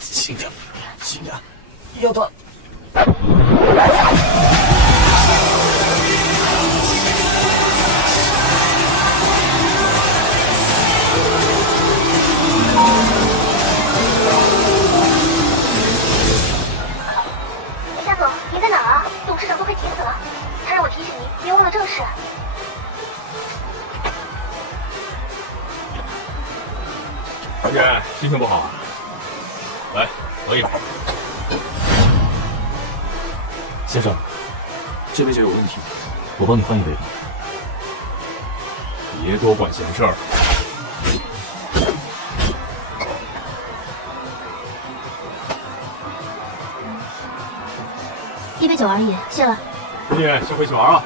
轻点，轻点，要断。夏总，您在哪儿啊？董事长都快急死了，他让我提醒您，别忘了正事。小姐，心情不好啊？来，喝一杯。先生，这杯酒有问题，我帮你换一杯吧。别多管闲事儿。1杯酒而已，谢了。小姐，先回去玩啊。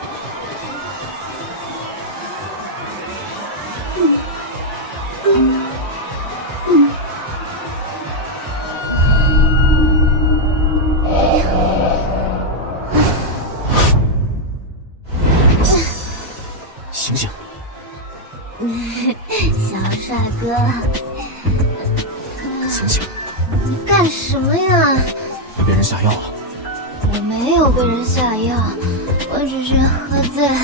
醒醒！小帅哥，醒醒！你干什么呀？你被人下药了。我没有被人下药，我只是喝醉了。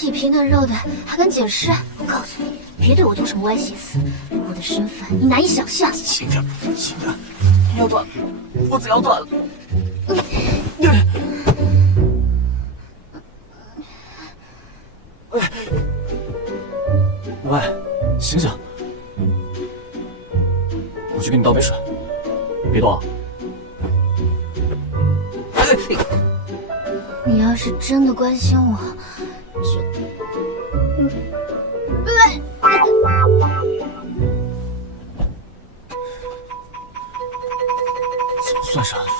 一皮嫩肉的，还敢解释？我告诉你，别对我动什么歪心思，我的身份你难以想象。轻点，轻点，要断，脖子要断了。喂，醒醒！我去给你倒杯水，别动啊！你要是真的关心我，总算是安分。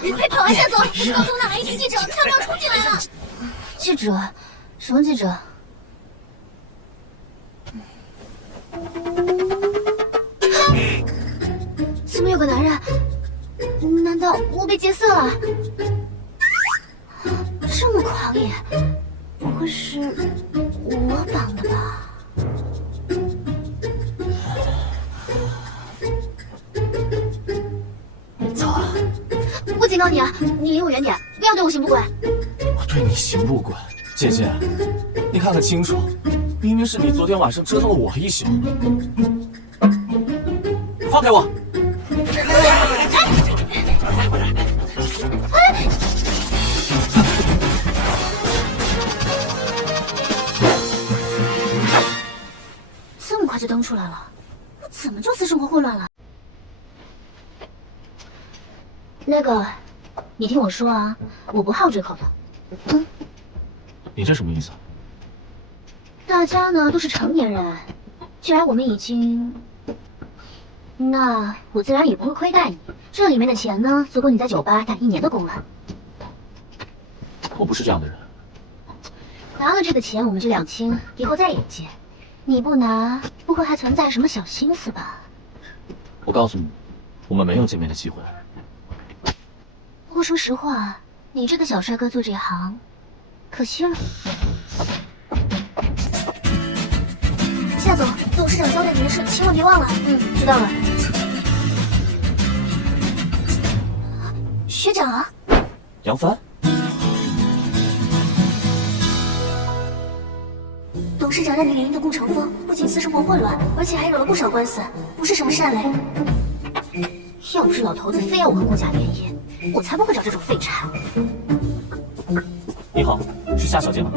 你快跑啊，夏总！刚从哪来一群记者，悄悄冲进来了。记者？什么记者？怎么有个男人？难道我被劫色了？这么狂野，不会是我绑的吧？走啊！我警告你啊，你离我远点，不要对我行不轨。我对你行不轨，姐姐，你看看清楚，明明是你昨天晚上折腾了我一宿。放开我！这么快就登出来了，我怎么就私生活混乱了？那个，你听我说啊，我不好这口的。你这什么意思？大家呢都是成年人，既然我们已经，那我自然也不会亏待你。这里面的钱呢，足够你在酒吧打1年的工了。我不是这样的人。拿了这个钱，我们就两清，以后再也不见。你不拿，不会还存在什么小心思吧？我告诉你，我们没有见面的机会。不过说实话，你这个小帅哥做这行，可惜了。夏总，董事长交代您的事，千万别忘了。知道了。学长啊，杨帆，董事市长让你联姻的顾城风，不仅私生活混乱，而且还惹了不少官司，不是什么善类。要不是老头子非要我和顾家联姻，我才不会找这种废柴。你好，是夏小姐吗？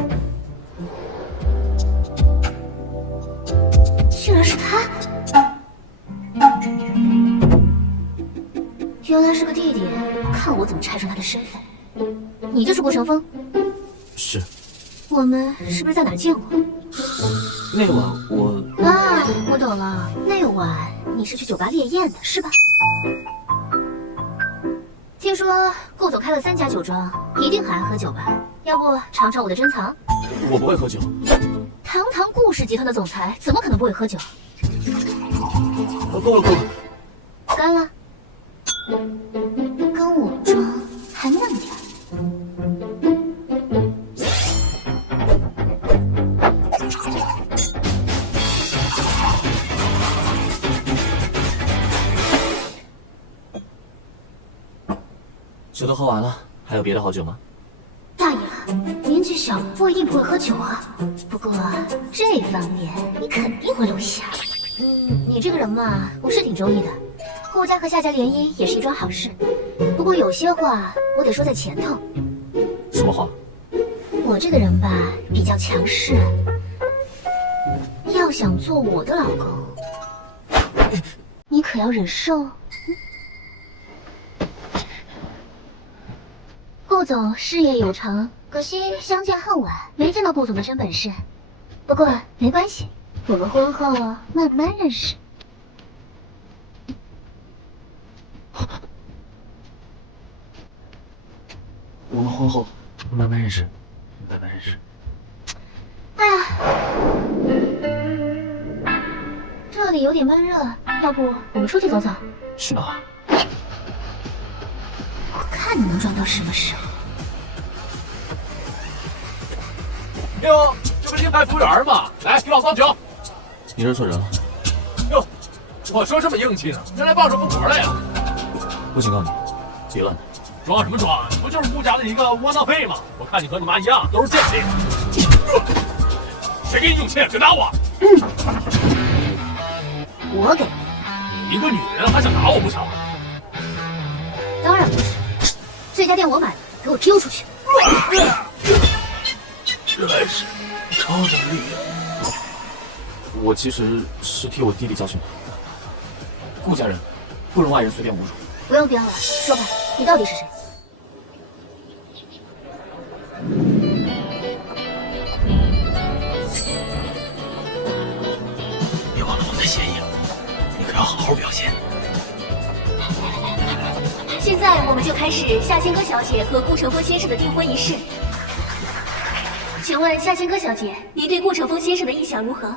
居然是他！原来是个弟弟，看我怎么拆穿他的身份。你就是顾城风？是。我们是不是在哪儿见过？那晚啊，我懂了，那晚你是去酒吧猎艳的，是吧？听说顾总开了3家酒庄，一定很爱喝酒吧？要不尝尝我的珍藏？我不会喝酒。堂堂顾氏集团的总裁，怎么可能不会喝酒？够了。干了。跟我装还嫩点。酒都喝完了，还有别的好酒吗？大爷，年纪小不一定不会喝酒啊。不过这方面你肯定会露馅。你这个人嘛，我是挺中意的。顾家和夏家联姻也是一桩好事。不过有些话我得说在前头。什么话？我这个人吧，比较强势。要想做我的老公，你可要忍受。顾总事业有成，可惜相见恨晚，没见到顾总的真本事。不过没关系，我们婚后慢慢认识。我们婚后慢慢认识。哎呀，这里有点闷热，要不我们出去走走？去哪？我看你能装到什么时候。哟，这不是另派服务员吗？来，给老子倒酒。你认错人了。哟，我说这么硬气呢，原来傍着富婆了呀！我警告你，别乱来。装什么装？不就是顾家的一个窝囊废吗？我看你和你妈一样，都是贱婢。谁给你勇气？别打我！我给。你一个女人还想打我不成？当然不是，这家店我买的，给我丢出去！原来是超能力。我其实是替我弟弟教训他。顾家人不容外人随便侮辱。不用编了，说吧，你到底是谁？别忘了我的协议，你可要好好表现。现在我们就开始夏千歌小姐和顾城风先生的订婚仪式。请问夏千歌小姐，您对顾城风先生的意向如何？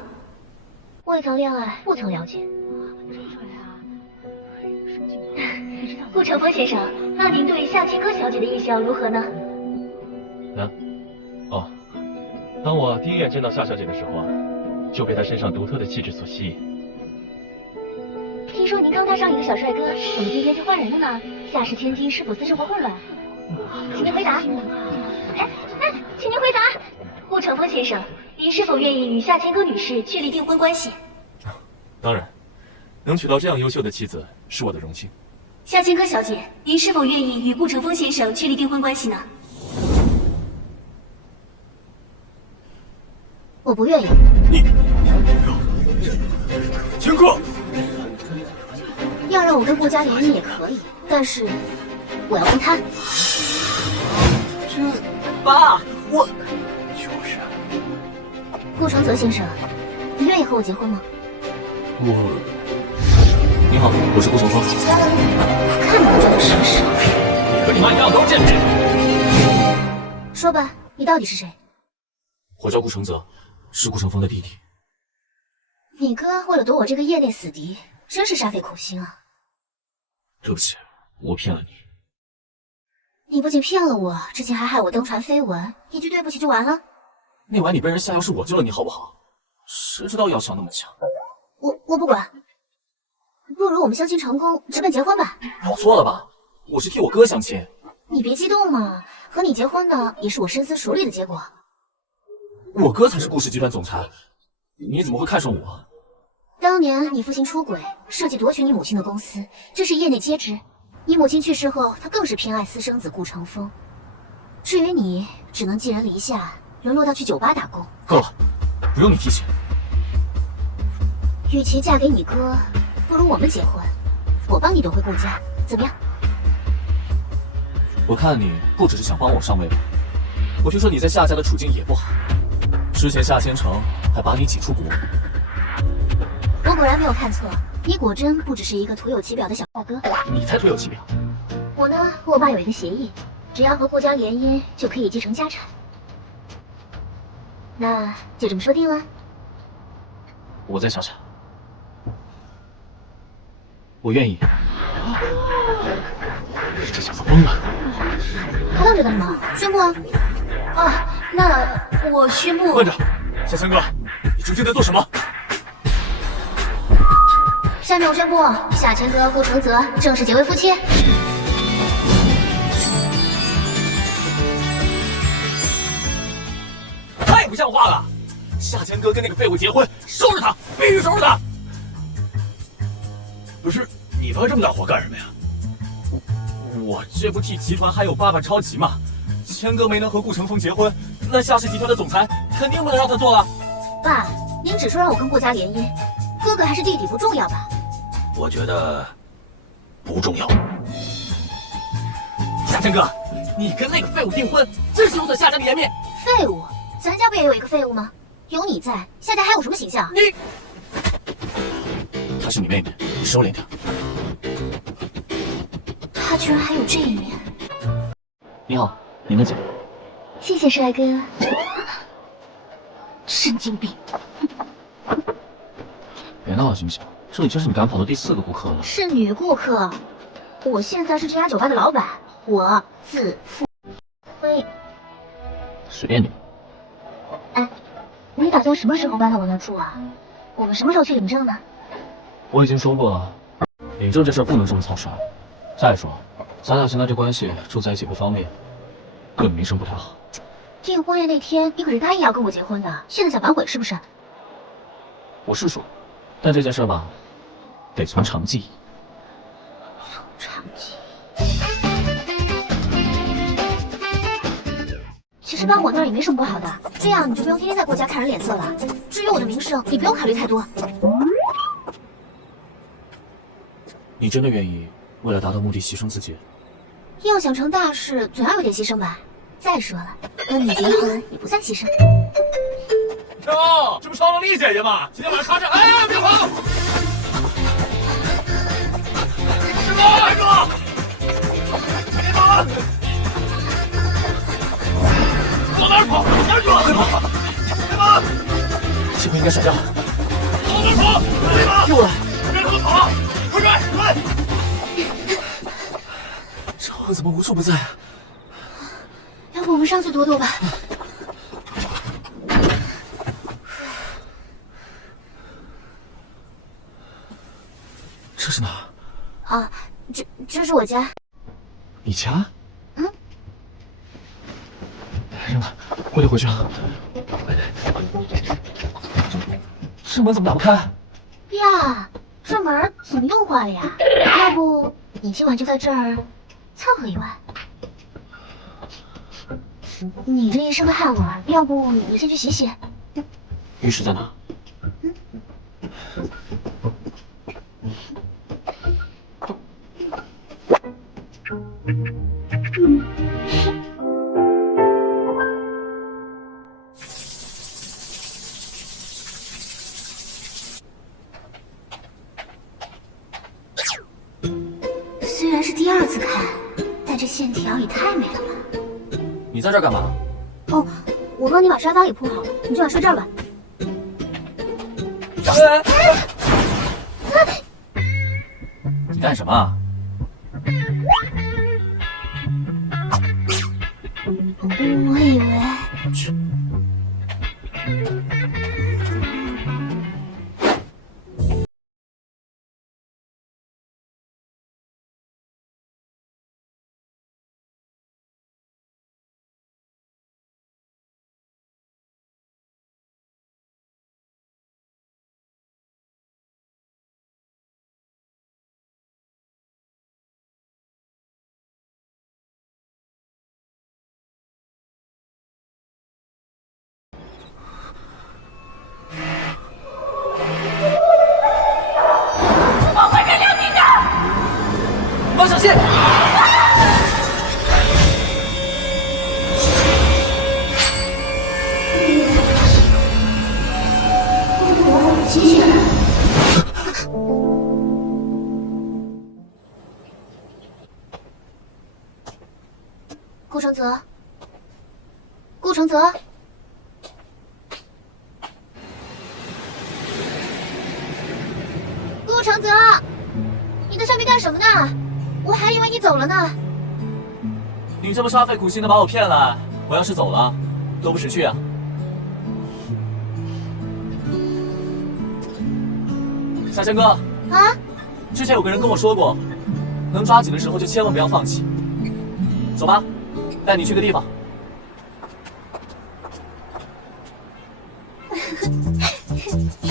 未曾恋爱，不曾了解。顾城风先生，那您对夏千歌小姐的意向如何呢？当我第一眼见到夏小姐的时候啊，就被她身上独特的气质所吸引。听说您刚搭上一个小帅哥，怎么今天就换人了呢？夏氏千金是否私生活混乱？请您回答。请您回答。顾城风先生，您是否愿意与夏千歌女士确立订婚关系？当然，能娶到这样优秀的妻子是我的荣幸。夏千歌小姐，您是否愿意与顾城风先生确立订婚关系呢？我不愿意。你，千哥，要让我跟顾家联姻也可以，但是我要跟他。爸，我就是顾承泽先生，你愿意和我结婚吗？你好，我是顾城风。看你这个什么时候？你和你妈一样都是贱婢。说吧，你到底是谁？我叫顾承泽，是顾城风的弟弟。你哥为了躲我这个业内死敌，真是煞费苦心啊！对不起，我骗了你。你不仅骗了我，之前还害我登传绯闻，一句对不起就完了？那晚你被人下药是我救了你，好不好？谁知道药效那么强？我不管，不如我们相亲成功，直奔结婚吧。搞错了吧？我是替我哥相亲。你别激动嘛，和你结婚呢，也是我深思熟虑的结果。我哥才是顾氏集团总裁，你怎么会看上我？当年你父亲出轨，设计夺取你母亲的公司，这是业内皆知。你母亲去世后，他更是偏爱私生子顾成风。至于你，只能寄人篱下，沦落到去酒吧打工。够了，不用你提醒。与其嫁给你哥，不如我们结婚，我帮你夺回顾家，怎么样？我看你不只是想帮我上位吧？我听说你在夏家的处境也不好，之前夏千城还把你挤出国。我果然没有看错，你果真不只是一个徒有其表的小大哥。你才徒有其表。我呢，和我爸有一个协议，只要和顾家联姻，就可以继承家产。那就这么说定了。我再想想。我愿意。这小子疯了！还愣着干什么？宣布啊！啊，那我宣布。慢着，夏千哥，你究竟在做什么？下面我宣布，夏千哥、顾承泽正式结为夫妻。太不像话了！夏千哥跟那个废物结婚，收拾他，必须收拾他！不是，你发这么大火干什么呀？我这不替集团还有爸爸着急吗？千哥没能和顾成风结婚，那夏氏集团的总裁肯定不能让他做了。爸，您只说让我跟顾家联姻，哥哥还是弟弟不重要吧？我觉得不重要。夏千哥，你跟那个废物订婚，真是有损夏家的颜面。废物？咱家不也有一个废物吗？有你在，夏家还有什么形象？你，她是你妹妹，你收敛点。他居然还有这一面。你好，你们姐。谢谢帅哥。神经病！别闹了行不行？这已经是你赶跑的第4个顾客了。是女顾客。我现在是这家酒吧的老板，我自负。喂，随便你。哎，你打算什么时候搬到我那住啊？我们什么时候去领证呢？我已经说过了，领证这事不能这么草率。再说，咱俩现在这关系，住在一起不方便，对名声不太好。这个婚宴那天，你可是答应要跟我结婚的，现在想反悔是不是？我是说，但这件事吧，得从长计议。长计。其实搬我那儿也没什么不好的，这样你就不用天天在顾家看人脸色了。至于我的名声，你不用考虑太多。你真的愿意为了达到目的牺牲自己？要想成大事，总要有点牺牲吧。再说了，跟你结婚也不算牺牲。哟，这不少了丽姐姐吗？今天晚上插着，哎呀，别跑！师傅，站住！别跑！往哪儿跑？哪儿去了？别跑！这回应该甩掉。往哪儿跑？别跑！又来！别让他们跑！快追！快！这会怎么无处不在啊？要不我们上去躲躲吧？这是哪儿？啊，这是我家。你家？嗯。扔了，我得回去了。这门怎么打不开？呀，这门怎么又坏了呀？要不你今晚就在这儿凑合一晚？你这一身的汗味儿，要不你先去洗洗？浴室在哪？虽然是第2次看，但这线条也太美了吧！你在这儿干嘛？哦，我帮你把沙发给铺好了，你今晚睡这儿吧。你干什么啊？我以为。醒醒！顾承泽，顾承泽，顾承泽，你在上面干什么呢？我还以为你走了呢。你这么煞费苦心的把我骗来，我要是走了，多不识趣啊！夏仙哥啊，之前有个人跟我说过，能抓紧的时候就千万不要放弃。走吧，带你去个地方。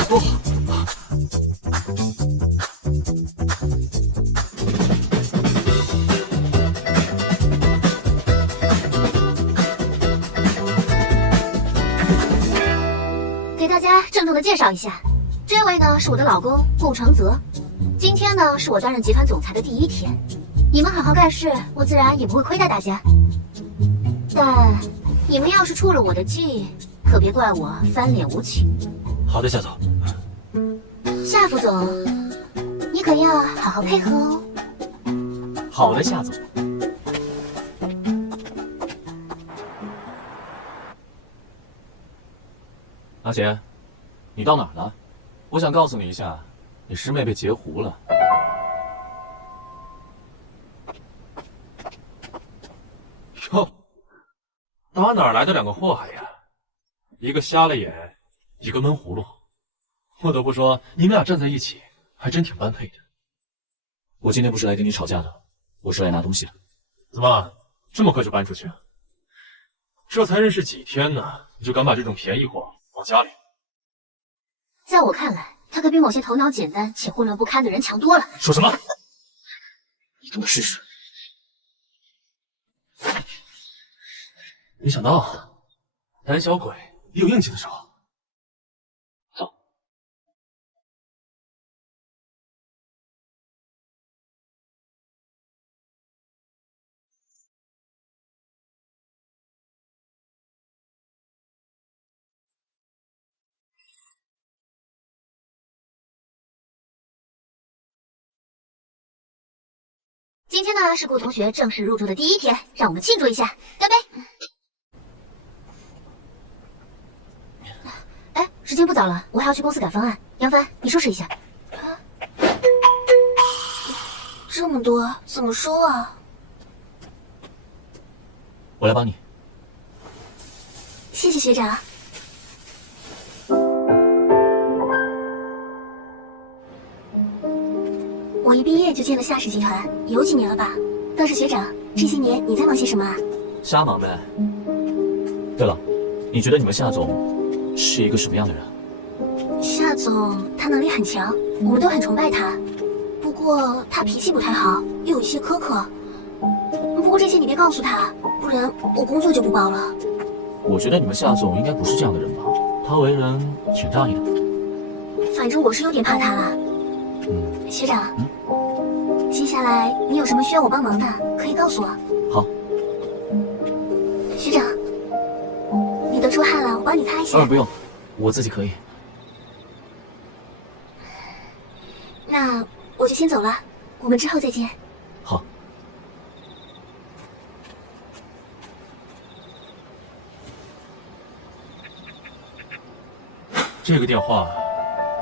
不。给大家郑重的介绍一下，这位呢是我的老公顾承泽。今天呢是我担任集团总裁的第1天，你们好好干事，我自然也不会亏待大家。但你们要是触了我的计，可别怪我翻脸无情。好的，夏总。夏副总，你可要好好配合哦。好的，夏总。阿杰，你到哪儿了？我想告诉你一下，你师妹被截胡了。哟，打哪儿来的2个祸害呀？一个瞎了眼，一个闷葫芦。不得不说，你们俩站在一起，还真挺般配的。我今天不是来跟你吵架的，我是来拿东西的。怎么这么快就搬出去啊？这才认识几天呢，你就敢把这种便宜货往家里？在我看来，他可比某些头脑简单且混乱不堪的人强多了。说什么？你跟我试试。没想到，胆小鬼也有硬气的时候。走。今天呢是顾同学正式入住的第1天，让我们庆祝一下，干杯！哎，时间不早了，我还要去公司赶方案。杨帆，你收拾一下。这么多怎么收啊？我来帮你。谢谢学长。我一毕业就进了夏氏集团，有几年了吧？倒是学长，这些年你在忙些什么啊？瞎忙呗。对了，你觉得你们夏总是一个什么样的人？夏总他能力很强，我们都很崇拜他。不过他脾气不太好，又有一些苛刻。不过这些你别告诉他，不然我工作就不保了。我觉得你们夏总应该不是这样的人吧？他为人挺仗义的。反正我是有点怕他了。学长，接下来你有什么需要我帮忙的，可以告诉我。好。学长，你都出汗了，我帮你擦一下。不用，我自己可以。那我就先走了，我们之后再见。好。这个电话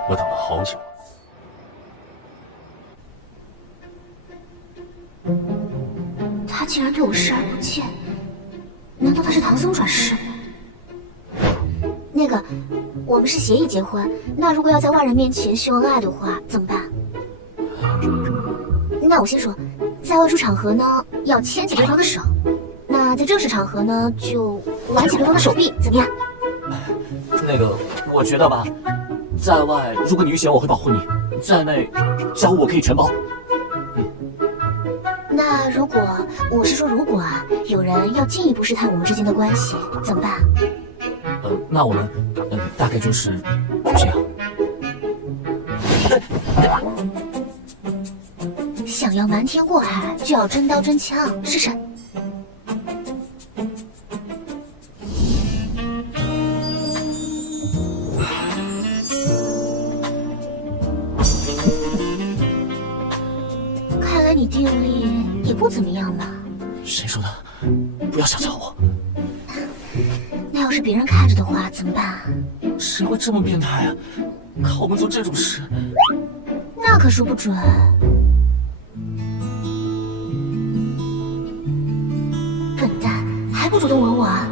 我等了好久。他竟然对我视而不见，难道他是唐僧转世？那个，我们是协议结婚，那如果要在外人面前秀恩爱的话，怎么办？那我先说，在外出场合呢，要牵起对方的手；那在正式场合呢，就挽起对方的手臂，怎么样？那个，我觉得吧，在外如果你遇险，我会保护你；在内，家务我可以全包。那如果如果啊，有人要进一步试探我们之间的关系，怎么办？那我们大概就是这样。想要瞒天过海，就要真刀真枪，试试。吸引力也不怎么样嘛。谁说的？不要想象我。那要是别人看着的话怎么办啊？谁会这么变态啊？靠我们做这种事？那可说不准。笨蛋，还不主动吻我啊？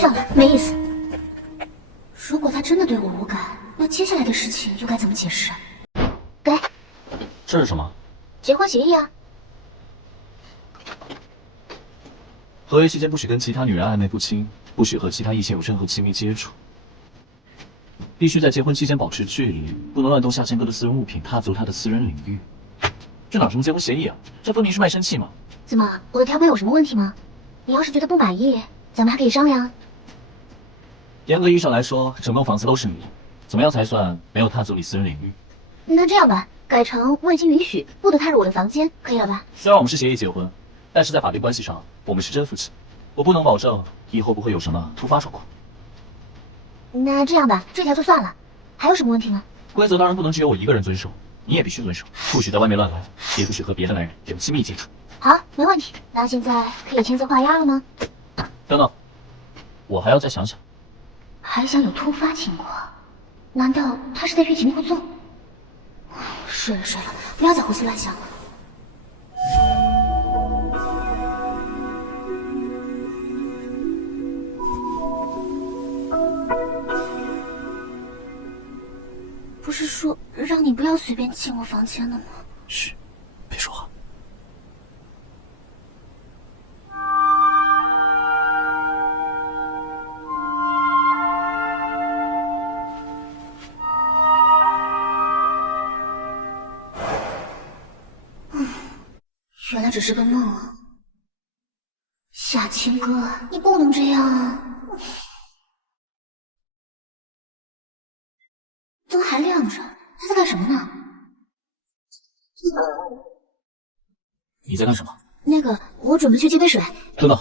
算了，没意思。如果他真的对我无感，那接下来的事情又该怎么解释？给，这是什么？结婚协议啊。合约期间不许跟其他女人暧昧不清，不许和其他异性有任何亲密接触，必须在结婚期间保持距离，不能乱动夏千哥的私人物品，踏足他的私人领域。这哪什么结婚协议啊？这分明是卖身契嘛！怎么，我的条款有什么问题吗？你要是觉得不满意，咱们还可以商量。严格意义上来说，整栋房子都是你的，怎么样才算没有踏足你私人领域？那这样吧，改成未经允许不得踏入我的房间，可以了吧？虽然我们是协议结婚，但是在法律关系上，我们是真夫妻。我不能保证以后不会有什么突发状况。那这样吧，这条就算了。还有什么问题吗？规则当然不能只有我一个人遵守，你也必须遵守，不许在外面乱来，也不许和别的男人有亲密接触。好，没问题。那现在可以签字画押了吗？等等，我还要再想想。还想有突发情况？难道他是在约紧密互动？睡了，不要再胡思乱想了。不是说让你不要随便进我房间的吗？嘘，别说话。原来只是个梦啊！夏青哥，你不能这样啊！灯还亮着，他在干什么呢？你在干什么？那个，我准备去接杯水。等等。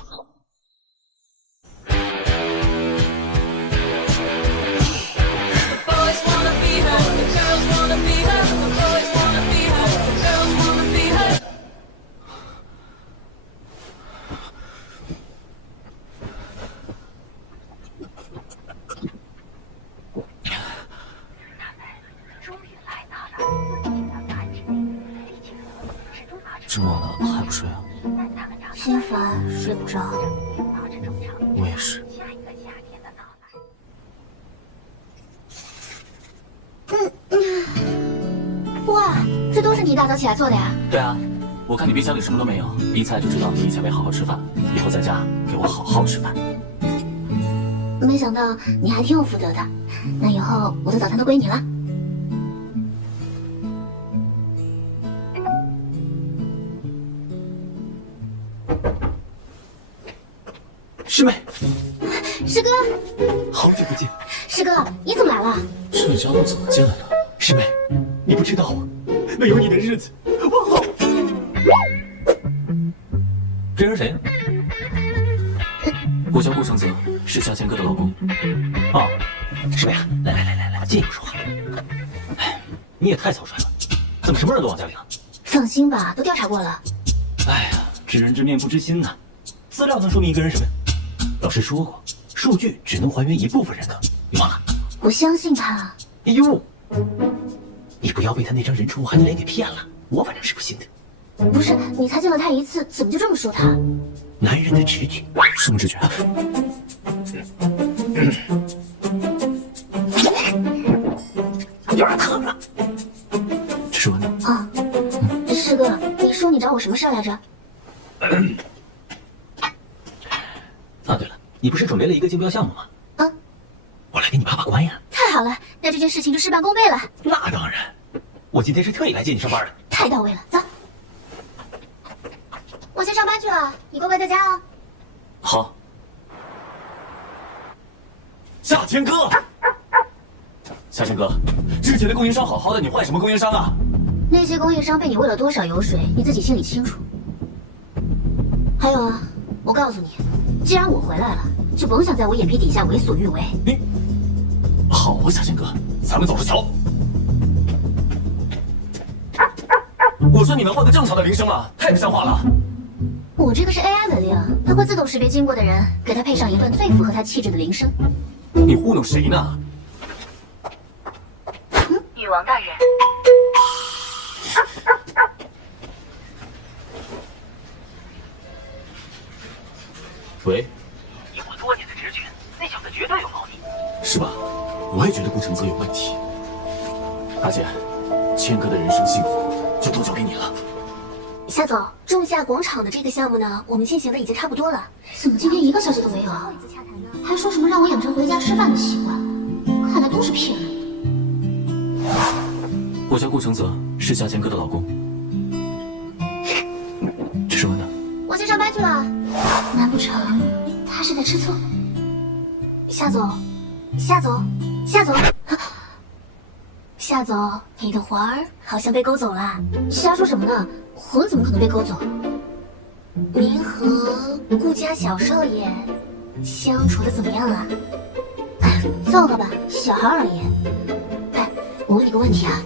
这么晚了还不睡啊？心烦，睡不着。我也是。哇，这都是你一大早起来做的呀？对啊，我看你冰箱里什么都没有，一猜就知道你以前没好好吃饭，以后在家给我好好吃饭。没想到你还挺有福德的，那以后我的早餐都归你了。师妹，师哥，好久不见。师哥，你怎么来了？这家伙怎么进来的？师妹，你不知道啊，没有你的日子，我好。这人谁？我叫顾承泽，是夏千哥的老公。哦，师妹啊，来，进一步说话。哎，你也太草率了，怎么什么人都往家里了？放心吧，都调查过了。哎呀，知人知面不知心呐，资料能说明一个人什么呀？老师说过，数据只能还原一部分人格，你忘了？我相信他。哎呦，你不要被他那张人畜无害的脸给骗了，我反正是不信的。不是，你才见了他一次，怎么就这么说他？男人的直觉，什么直觉？有点疼了。这是蚊子。啊，师哥，你说你找我什么事来着？啊，对了，你不是准备了一个竞标项目吗？啊，我来给你把把关呀。太好了，那这件事情就事半功倍了。那当然，我今天是特意来接你上班的。太到位了，走。我先上班去了，你乖乖在家哦。好。夏千哥，夏千哥，之前的供应商好好的，你换什么供应商啊？那些供应商被你喂了多少油水，你自己心里清楚。还有啊，我告诉你，既然我回来了，就甭想在我眼皮底下为所欲为。你好啊，夏千哥，咱们走着瞧。我说你能获得正常的铃声吗？太不像话了！我这个是 AI 门令，它会自动识别经过的人，给他配上一段最符合他气质的铃声。你糊弄谁呢？女王大人。喂，以我多年的直觉，那小子绝对有猫腻。是吧？我也觉得顾承泽有问题。大姐，谦哥的人生幸福就都交给你了。夏总，仲夏广场的这个项目呢，我们进行的已经差不多了。怎么今天一个消息都没有啊？还说什么让我养成回家吃饭的习惯，看来都是骗人的。我叫顾承泽，是夏谦哥的老公。只是问呢。我先上班去了。难不成他是在吃醋？夏总，夏总，夏总。夏总，你的魂儿好像被勾走了。瞎说什么呢？魂怎么可能被勾走？您和顾家小少爷相处的怎么样啊？凑合吧，小孩而已。哎，我问你个问题啊，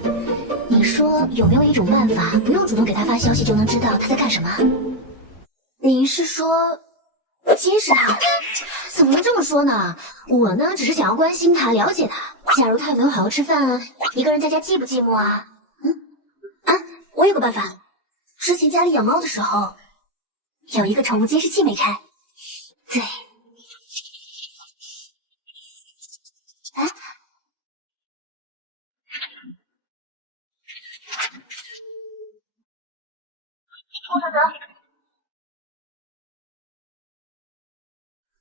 你说有没有一种办法，不用主动给他发消息就能知道他在干什么？您是说监视他？怎么能这么说呢？我呢，只是想要关心他，了解他。假如他有没有好好吃饭啊？一个人在家寂不寂寞啊？我有个办法。之前家里养猫的时候，有一个宠物监视器没开。对。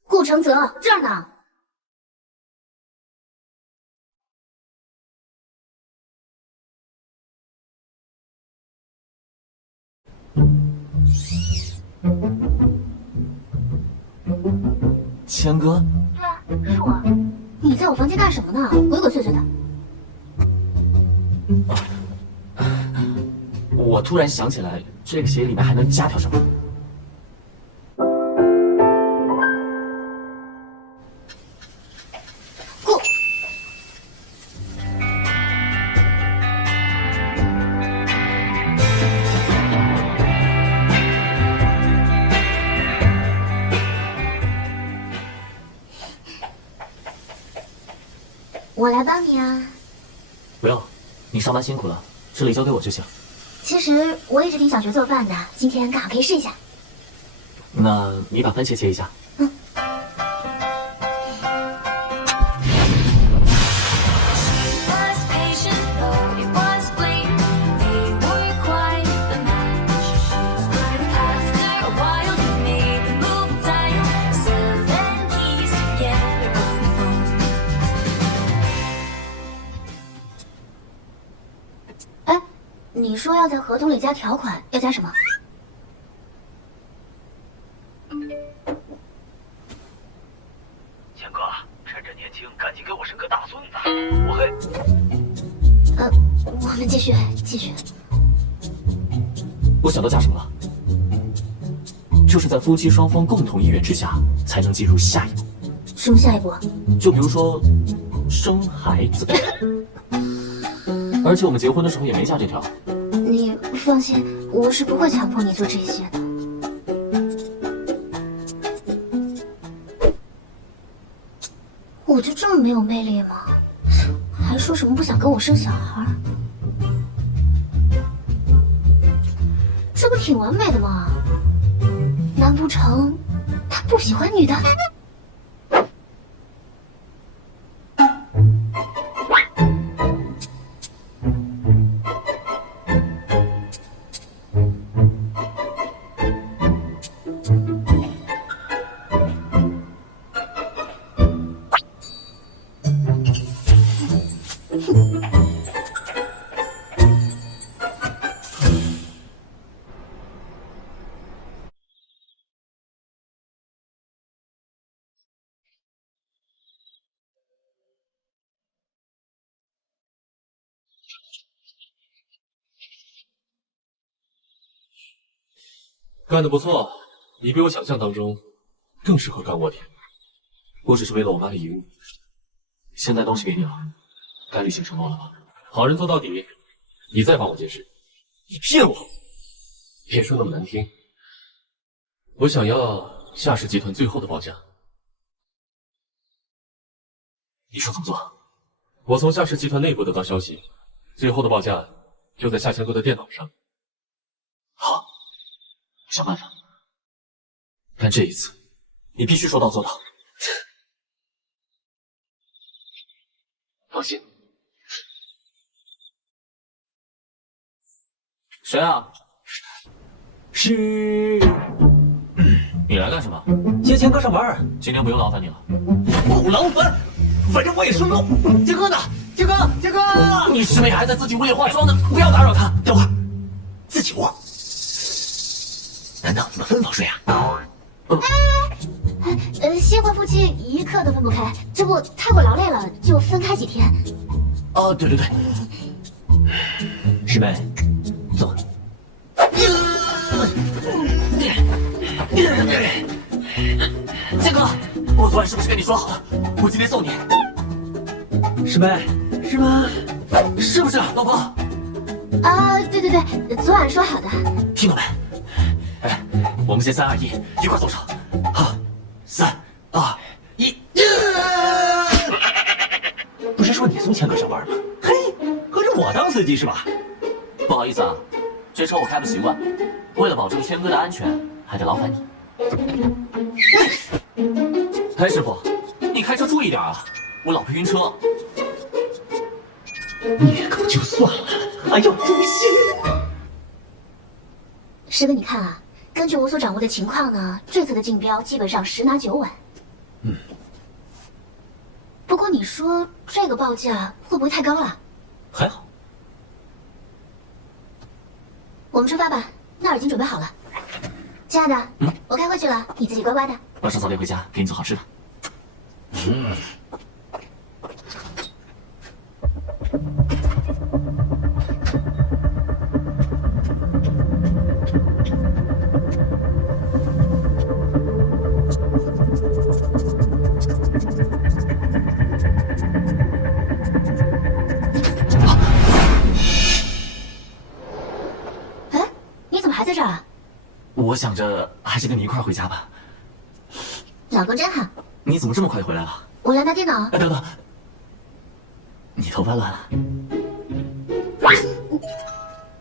顾承泽，这儿呢。谦哥？对啊，是我。你在我房间干什么呢？鬼鬼祟祟的。我突然想起来，这个鞋里面还能加条什么？我来帮你啊。不用，你上班辛苦了，这里交给我就行。其实我一直挺想学做饭的，今天刚好可以试一下。那你把番茄切一下。你说要在合同里加条款，要加什么？谦哥，趁着年轻，赶紧给我生个大孙子！我会。我们继续。我想到加什么了，就是在夫妻双方共同意愿之下，才能进入下一步。什么下一步？就比如说，生孩子。而且我们结婚的时候也没加这条。你放心，我是不会强迫你做这些的。我就这么没有魅力吗？还说什么不想跟我生小孩？这不挺完美的吗？难不成他不喜欢女的？干得不错，你比我想象当中更适合干卧底。我只是为了我妈的遗物。现在东西给你了，该履行承诺了吧？好人做到底，你再帮我监视，你骗我！别说那么难听，我想要夏氏集团最后的报价。你说怎么做？我从夏氏集团内部得到消息，最后的报价就在夏千哥的电脑上。好，我想办法。但这一次，你必须说到做到。放心。谁啊？是。你来干什么？接钱哥上班。今天不用劳烦你了。不劳烦，反正我也顺路。杰哥呢？杰哥，杰哥！你师妹还在自己屋里化妆呢，不要打扰她。等会儿，自己窝？难道你们分房睡啊？新婚夫妻一刻都分不开，这不太过劳累了，就分开几天。哦，对对对，师妹，坐。建哥，我昨晚是不是跟你说好了，我今天送你？师妹，是吗？是不是，老婆？啊，对对对，昨晚说好的。听到没？哎，我们先3、2、1，一块动手。好，3、2、1。不是说你送谦哥上班吗？嘿，合着我当司机是吧？不好意思啊，这车我开不习惯，为了保证谦哥的安全，还得劳烦你。哎，师傅，你开车注意点啊，我老婆晕车。你可就算了，还要诛心。师哥，你看啊，根据我所掌握的情况呢，这次的竞标基本上10拿9稳。不过你说这个报价会不会太高了？还好。我们出发吧，那儿已经准备好了。亲爱的，我开会去了，你自己乖乖的。晚上早点回家，给你做好吃的。哎，你怎么还在这儿啊？我想着还是跟你一块儿回家吧。老公真好。你怎么这么快就回来了？我来拿电脑。哎，等等，你头发乱了。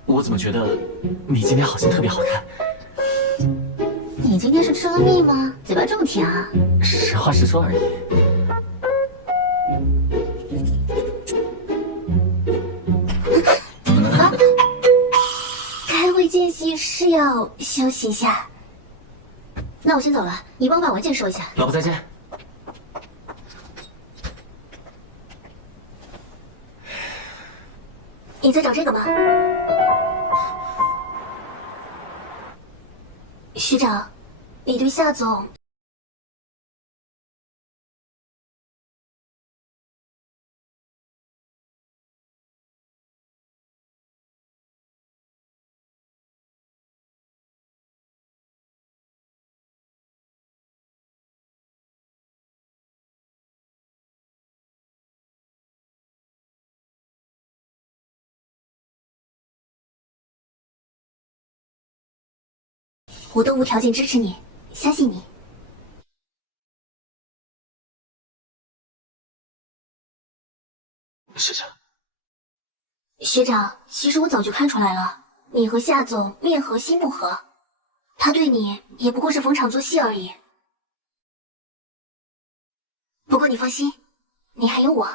我怎么觉得你今天好像特别好看？你今天是吃了蜜吗？嘴巴这么甜啊？实话实说而已。啊，开会间隙是要休息一下。那我先走了，你帮我把文件收一下。老婆再见。你在找这个吗？学长，你对夏总……我都无条件支持你，相信你。谢谢。学长，其实我早就看出来了，你和夏总面和心不和，他对你也不过是逢场作戏而已。不过你放心，你还有我。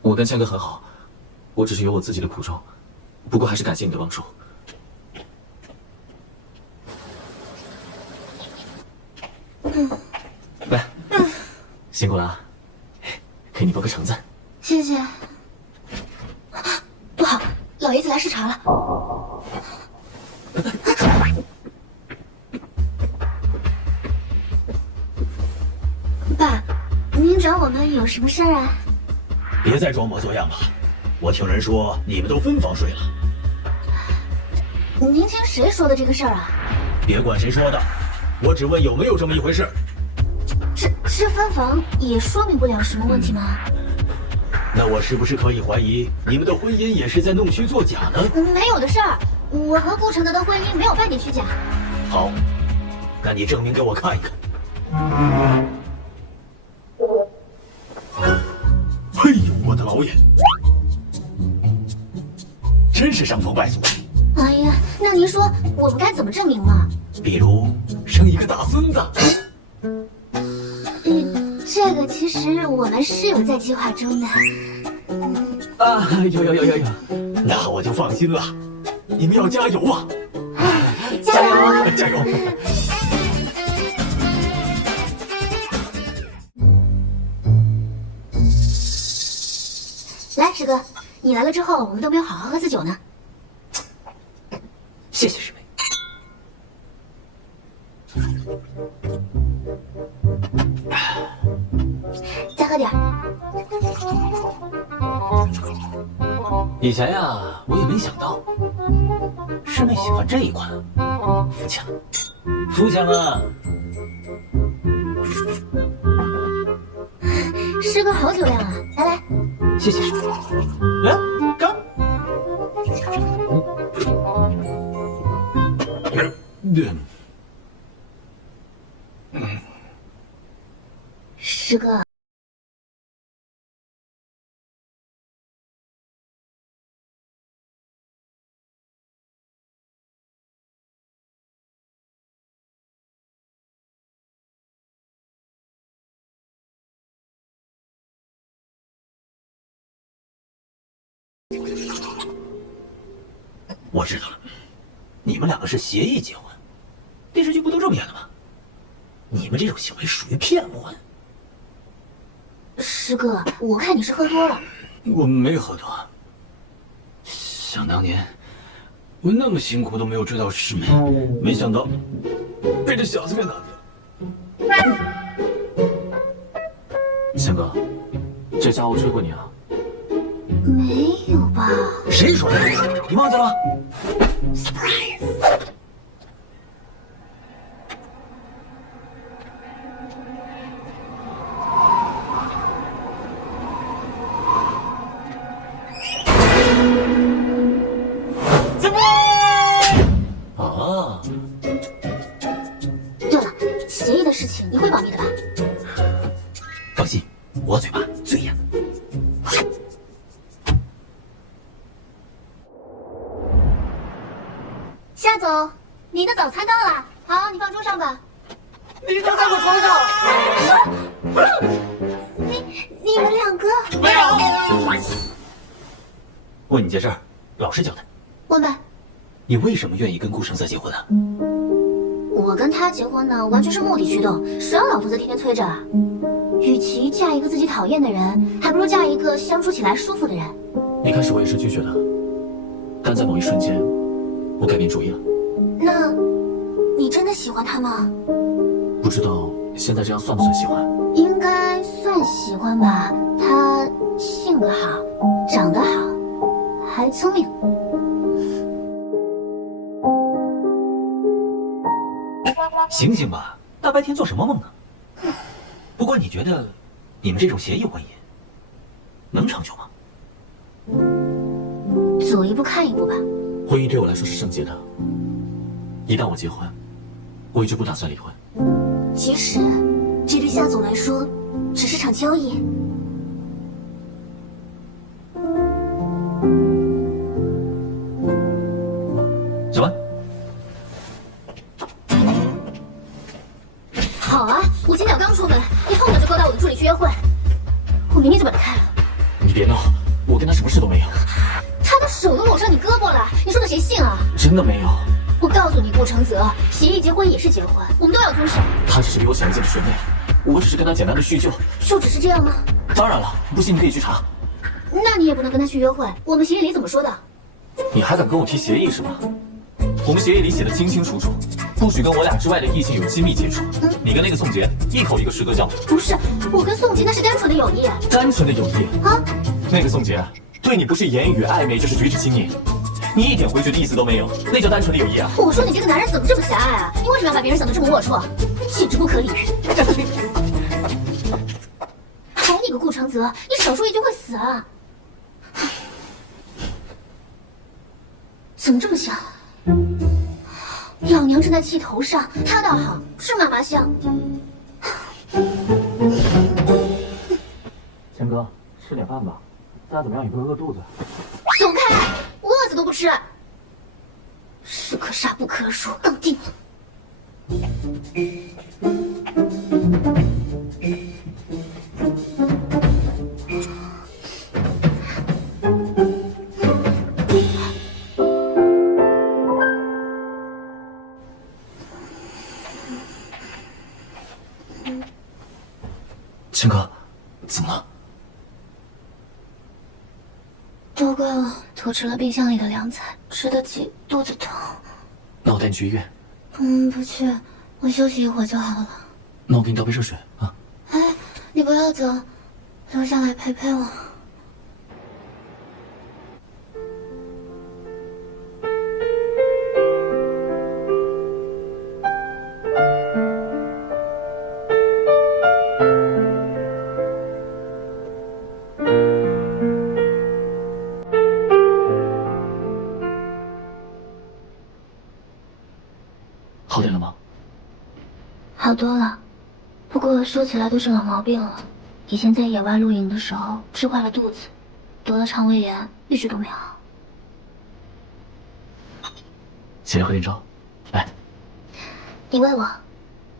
我跟谦哥很好，我只是有我自己的苦衷，不过还是感谢你的帮助。来，辛苦了啊，给你包个橙子。谢谢。不好，老爷子来视察了。爸，您找我们有什么事儿啊？别再装模作样了，我听人说你们都分房睡了。您听谁说的这个事儿啊？别管谁说的，我只问有没有这么一回事。这分房也说明不了什么问题吗？那我是不是可以怀疑你们的婚姻也是在弄虚作假呢？没有的事儿，我和顾承泽的婚姻没有半点虚假。好，那你证明给我看一看。哎呦，我的老爷，真是伤风败俗。哎呀，那您说我们该怎么证明嘛？比如生一个大孙子。这个其实我们是有在计划中的。啊，有，那我就放心了。你们要加油啊！加油！加油！来，师哥，你来了之后，我们都没有好好喝次酒呢。谢谢师妹。再喝点儿。以前呀，我也没想到师妹喜欢这一款富强。富强啊！师哥好酒量啊！来来，谢谢师妹。来，干！师哥。我知道了，你们两个是协议结婚，电视剧不都这么演的吗？你们这种行为属于骗婚。师哥，我看你是喝多了。我没喝多。想当年，我那么辛苦都没有追到师妹，没想到被这小子给拿掉。贤哥，这家伙追过你啊？没有吧？谁说的？你忘记了 ？Surprise！ 啊！对了，协议的事情你会保密的吧？放心，我嘴巴最严。夏总，您的早餐到了，好，你放桌上吧。你都在我床上。你们两个没有。问你件事儿，老实交代。问吧。你为什么愿意跟顾承泽结婚啊？我跟他结婚呢，完全是目的驱动，谁让老夫子天天催着啊？与其嫁一个自己讨厌的人，还不如嫁一个相处起来舒服的人。一开始我也是拒绝的，但在某一瞬间，我改变主意了。那，你真的喜欢他吗？不知道现在这样算不算喜欢？应该算喜欢吧。他性格好，长得好，还聪明。醒醒吧，大白天做什么梦呢？不过你觉得，你们这种协议婚姻能长久吗？走一步看一步吧。婚姻对我来说是圣洁的，一旦我结婚，我一直不打算离婚。即使这对夏总来说只是场交易。小文，好啊，我前脚刚出门，你后脚就勾搭我的助理去约会，我明天就把他开了。你别闹，我跟他什么事都没有。他的手都搂上你胳膊了，你说的谁信啊？真的没有。我告诉你，顾承泽，协议结婚也是结婚，我们都要遵守。他只是比我小一届的学妹，我只是跟他简单的叙旧。就只是这样吗？当然了，不信你可以去查。那你也不能跟他去约会，我们协议里怎么说的？你还敢跟我提协议是吧？我们协议里写的清清楚楚，不许跟我俩之外的异性有亲密接触。你跟那个宋杰一口一个师哥叫。不是，我跟宋杰那是单纯的友谊。单纯的友谊啊？那个宋杰对你不是言语暧昧，就是举止亲昵，你一点回绝的意思都没有，那叫单纯的友谊啊！我说你这个男人怎么这么狭隘啊？你为什么要把别人想得这么龌龊？简直不可理喻！好，你个顾承泽，你少说一句会死啊！怎么这么香？老娘正在气头上，他倒好，是嘛嘛香。谦哥，吃点饭吧，再怎么样也不会饿肚子。走开，我饿死都不吃。是可杀不可辱，搞定了。谦哥，怎么了？都怪我偷吃了冰箱里的凉菜，吃得急，肚子疼。那我带你去医院。不去，我休息一会儿就好了。那我给你倒杯热水啊。哎，你不要走，留下来陪陪我。好点了吗？好多了，不过说起来都是老毛病了。以前在野外露营的时候吃坏了肚子，得了肠胃炎，一直都没好。起来喝点粥，来。你喂我。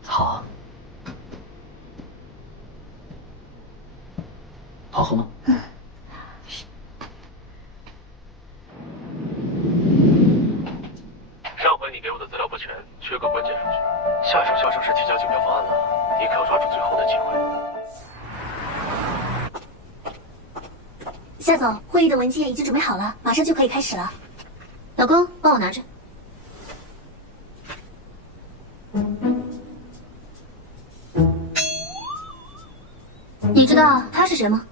好。好喝吗？上回你给我的资料不全，缺个关键数据。下一手销售是提交竞标方案了，你可要抓住最后的机会。夏总，会议的文件已经准备好了，马上就可以开始了。老公，帮我拿着。你知道他是谁吗？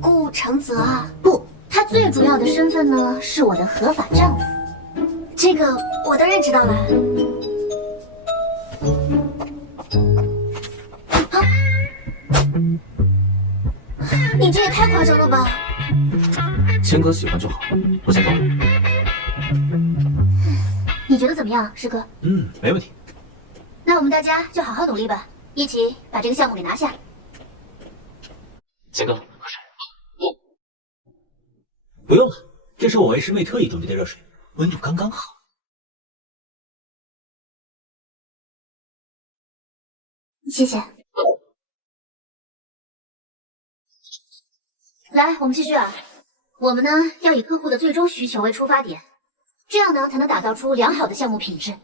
顾承泽啊。不，他最主要的身份呢，是我的合法丈夫。这个我当然知道了。啊！你这也太夸张了吧！谦哥喜欢就好，我先走了。你觉得怎么样，师哥？没问题。那我们大家就好好努力吧，一起把这个项目给拿下。谦哥，喝水。不用了，这是我为师妹特意准备的热水，温度刚刚好。谢谢。来，我们继续啊。我们呢要以客户的最终需求为出发点，这样呢才能打造出良好的项目品质。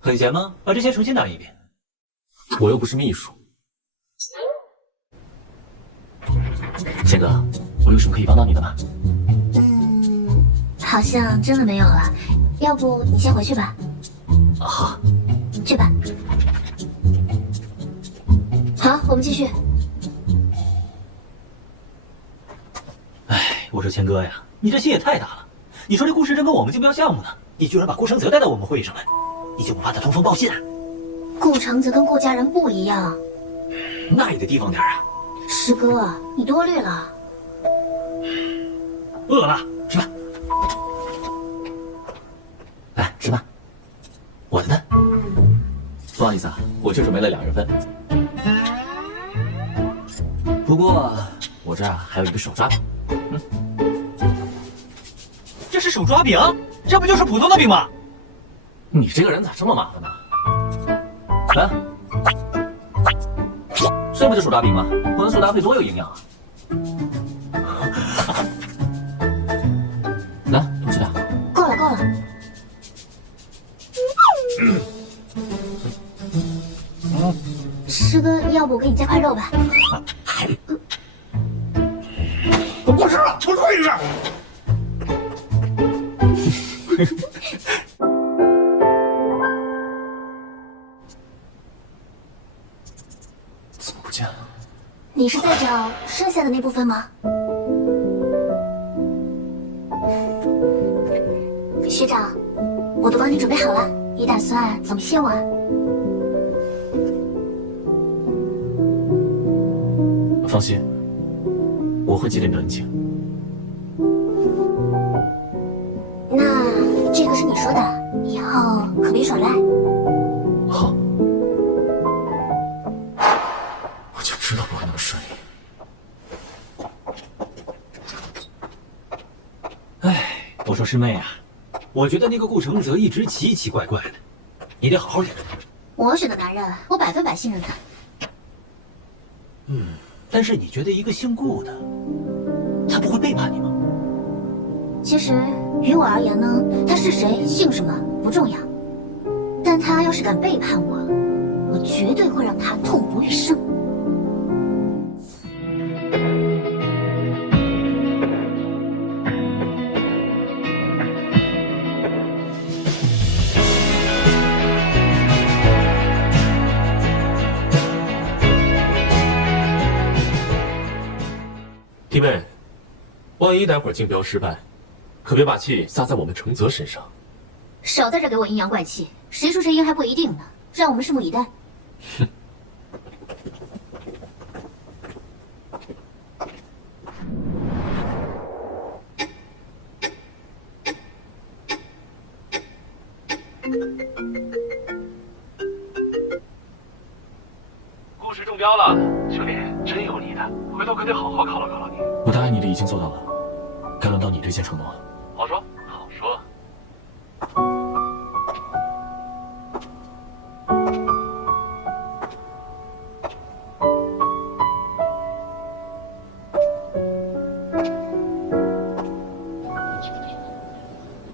很闲吗？把这些重新打一遍。我又不是秘书。谦哥，我有什么可以帮到你的吗？好像真的没有了，要不你先回去吧。好，去吧。好，我们继续。哎，我说谦哥呀，你这心也太大了。你说这顾时珍跟我们竞标项目呢，你居然把顾承泽带到我们会议上来，你就不怕他通风报信啊？顾承泽跟顾家人不一样。那也得提防点啊。师哥，你多虑了。饿了，吃饭。来，吃饭。我的呢？不好意思啊，我就准备了2人份。不过我这儿还有一个手抓饼。这是手抓饼？这不就是普通的饼吗？你这个人咋这么麻烦呢？来，这不就手抓饼吗？荤素搭配多有营养啊！来，多吃点。够了，够了。师哥，要不我给你加块肉吧？不吃了，我退下。怎么不见了？你是在找剩下的那部分吗？学长，我都帮你准备好了，你打算怎么谢我啊？放心，我会记得你的恩情。那这个是你说的，以后可别耍赖。好，我就知道不会那么顺利。我说师妹啊，我觉得那个顾承泽一直奇奇怪怪的，你得好好点。我选的男人，我100%信任他。但是你觉得一个姓顾的，他不会背叛你吗？其实于我而言呢，他是谁、姓什么不重要，但他要是敢背叛我，我绝对会让他痛不欲生。弟妹，万一待会儿竞标失败，可别把气撒在我们承泽身上。少在这给我阴阳怪气，谁输谁赢还不一定呢，让我们拭目以待。故事中标了，兄弟，真有你的，回头可得好好犒劳犒劳你。我答应你的已经做到了，该轮到你兑现承诺。好说好说。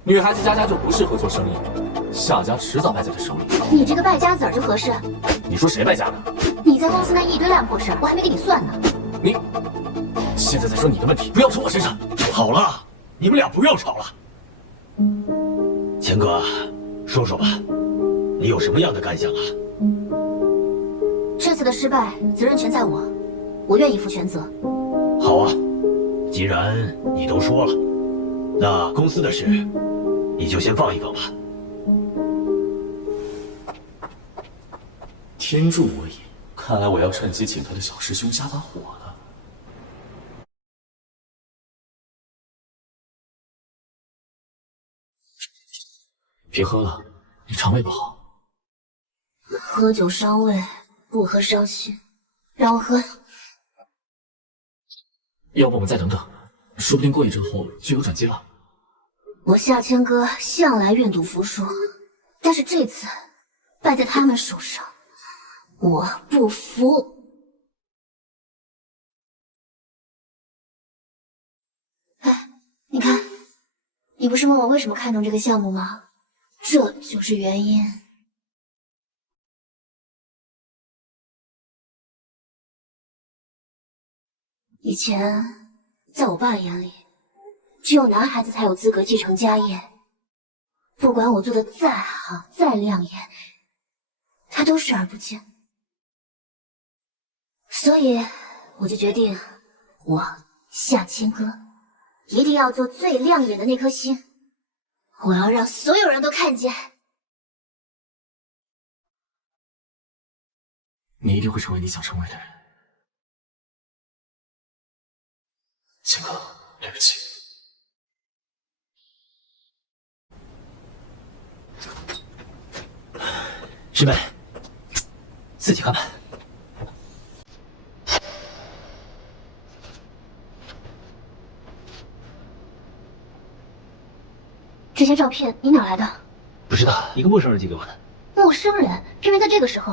女孩子家家就不适合做生意，夏家迟早败在他手里。你这个败家子儿就合适。你说谁败家呢？你在公司那一堆烂破事，我还没给你算呢。你现在在说你的问题，不要从我身上。好了，你们俩不要吵了。钱哥，说说吧，你有什么样的感想啊？这次的失败，责任全在我，我愿意负全责。好啊，既然你都说了，那公司的事你就先放一放吧。天助我也！看来我要趁机请他的小师兄加把火了。别喝了，你肠胃不好。喝酒伤胃，不喝伤心。让我喝。要不我们再等等，说不定过一阵后就有转机了。我夏千哥向来愿赌服输，但是这次败在他们手上，我不服。哎，你看，你不是问我为什么看中这个项目吗？这就是原因。以前，在我爸眼里，只有男孩子才有资格继承家业。不管我做的再好、再亮眼，他都视而不见。所以，我就决定，我夏千歌一定要做最亮眼的那颗星。我要让所有人都看见。你一定会成为你想成为的人。秦哥，对不起。师妹，自己看吧。这些照片你哪来的？不知道，一个陌生人寄给我的。陌生人，偏偏在这个时候，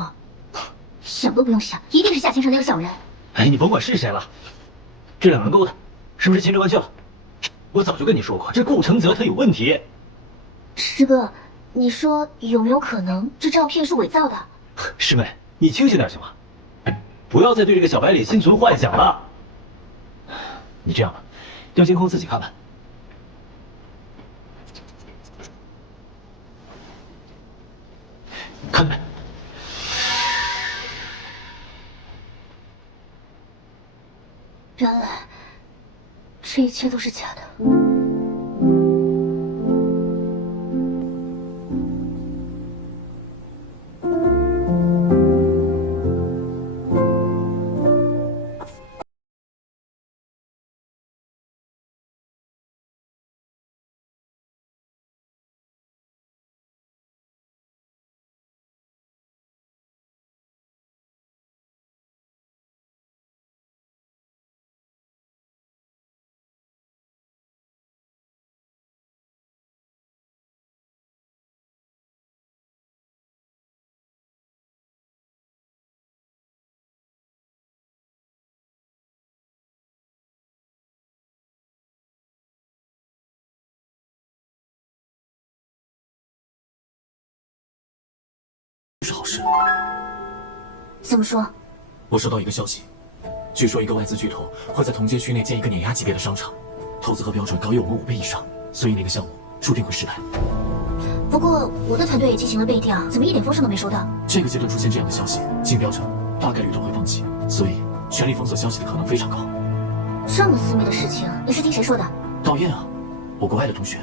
想都不用想，一定是夏倾城那个小人。哎，你甭管是谁了，这两人勾的，是不是千真万确了？我早就跟你说过，这顾承泽他有问题。师哥，你说有没有可能这照片是伪造的？师妹，你清醒点行吗？不要再对这个小白脸心存幻想了。你这样吧，调监控自己看吧。看看。这一切都是假的。是好事。怎么说？我收到一个消息，据说一个外资巨头会在同街区内建一个碾压级别的商场，投资和标准高于我们5倍以上，所以那个项目注定会失败。不过我的团队也进行了背调，怎么一点风声都没收到？这个阶段出现这样的消息，竞标者大概率都会放弃，所以全力封锁消息的可能非常高。这么私密的事情，你是听谁说的？道彦啊，我国外的同学。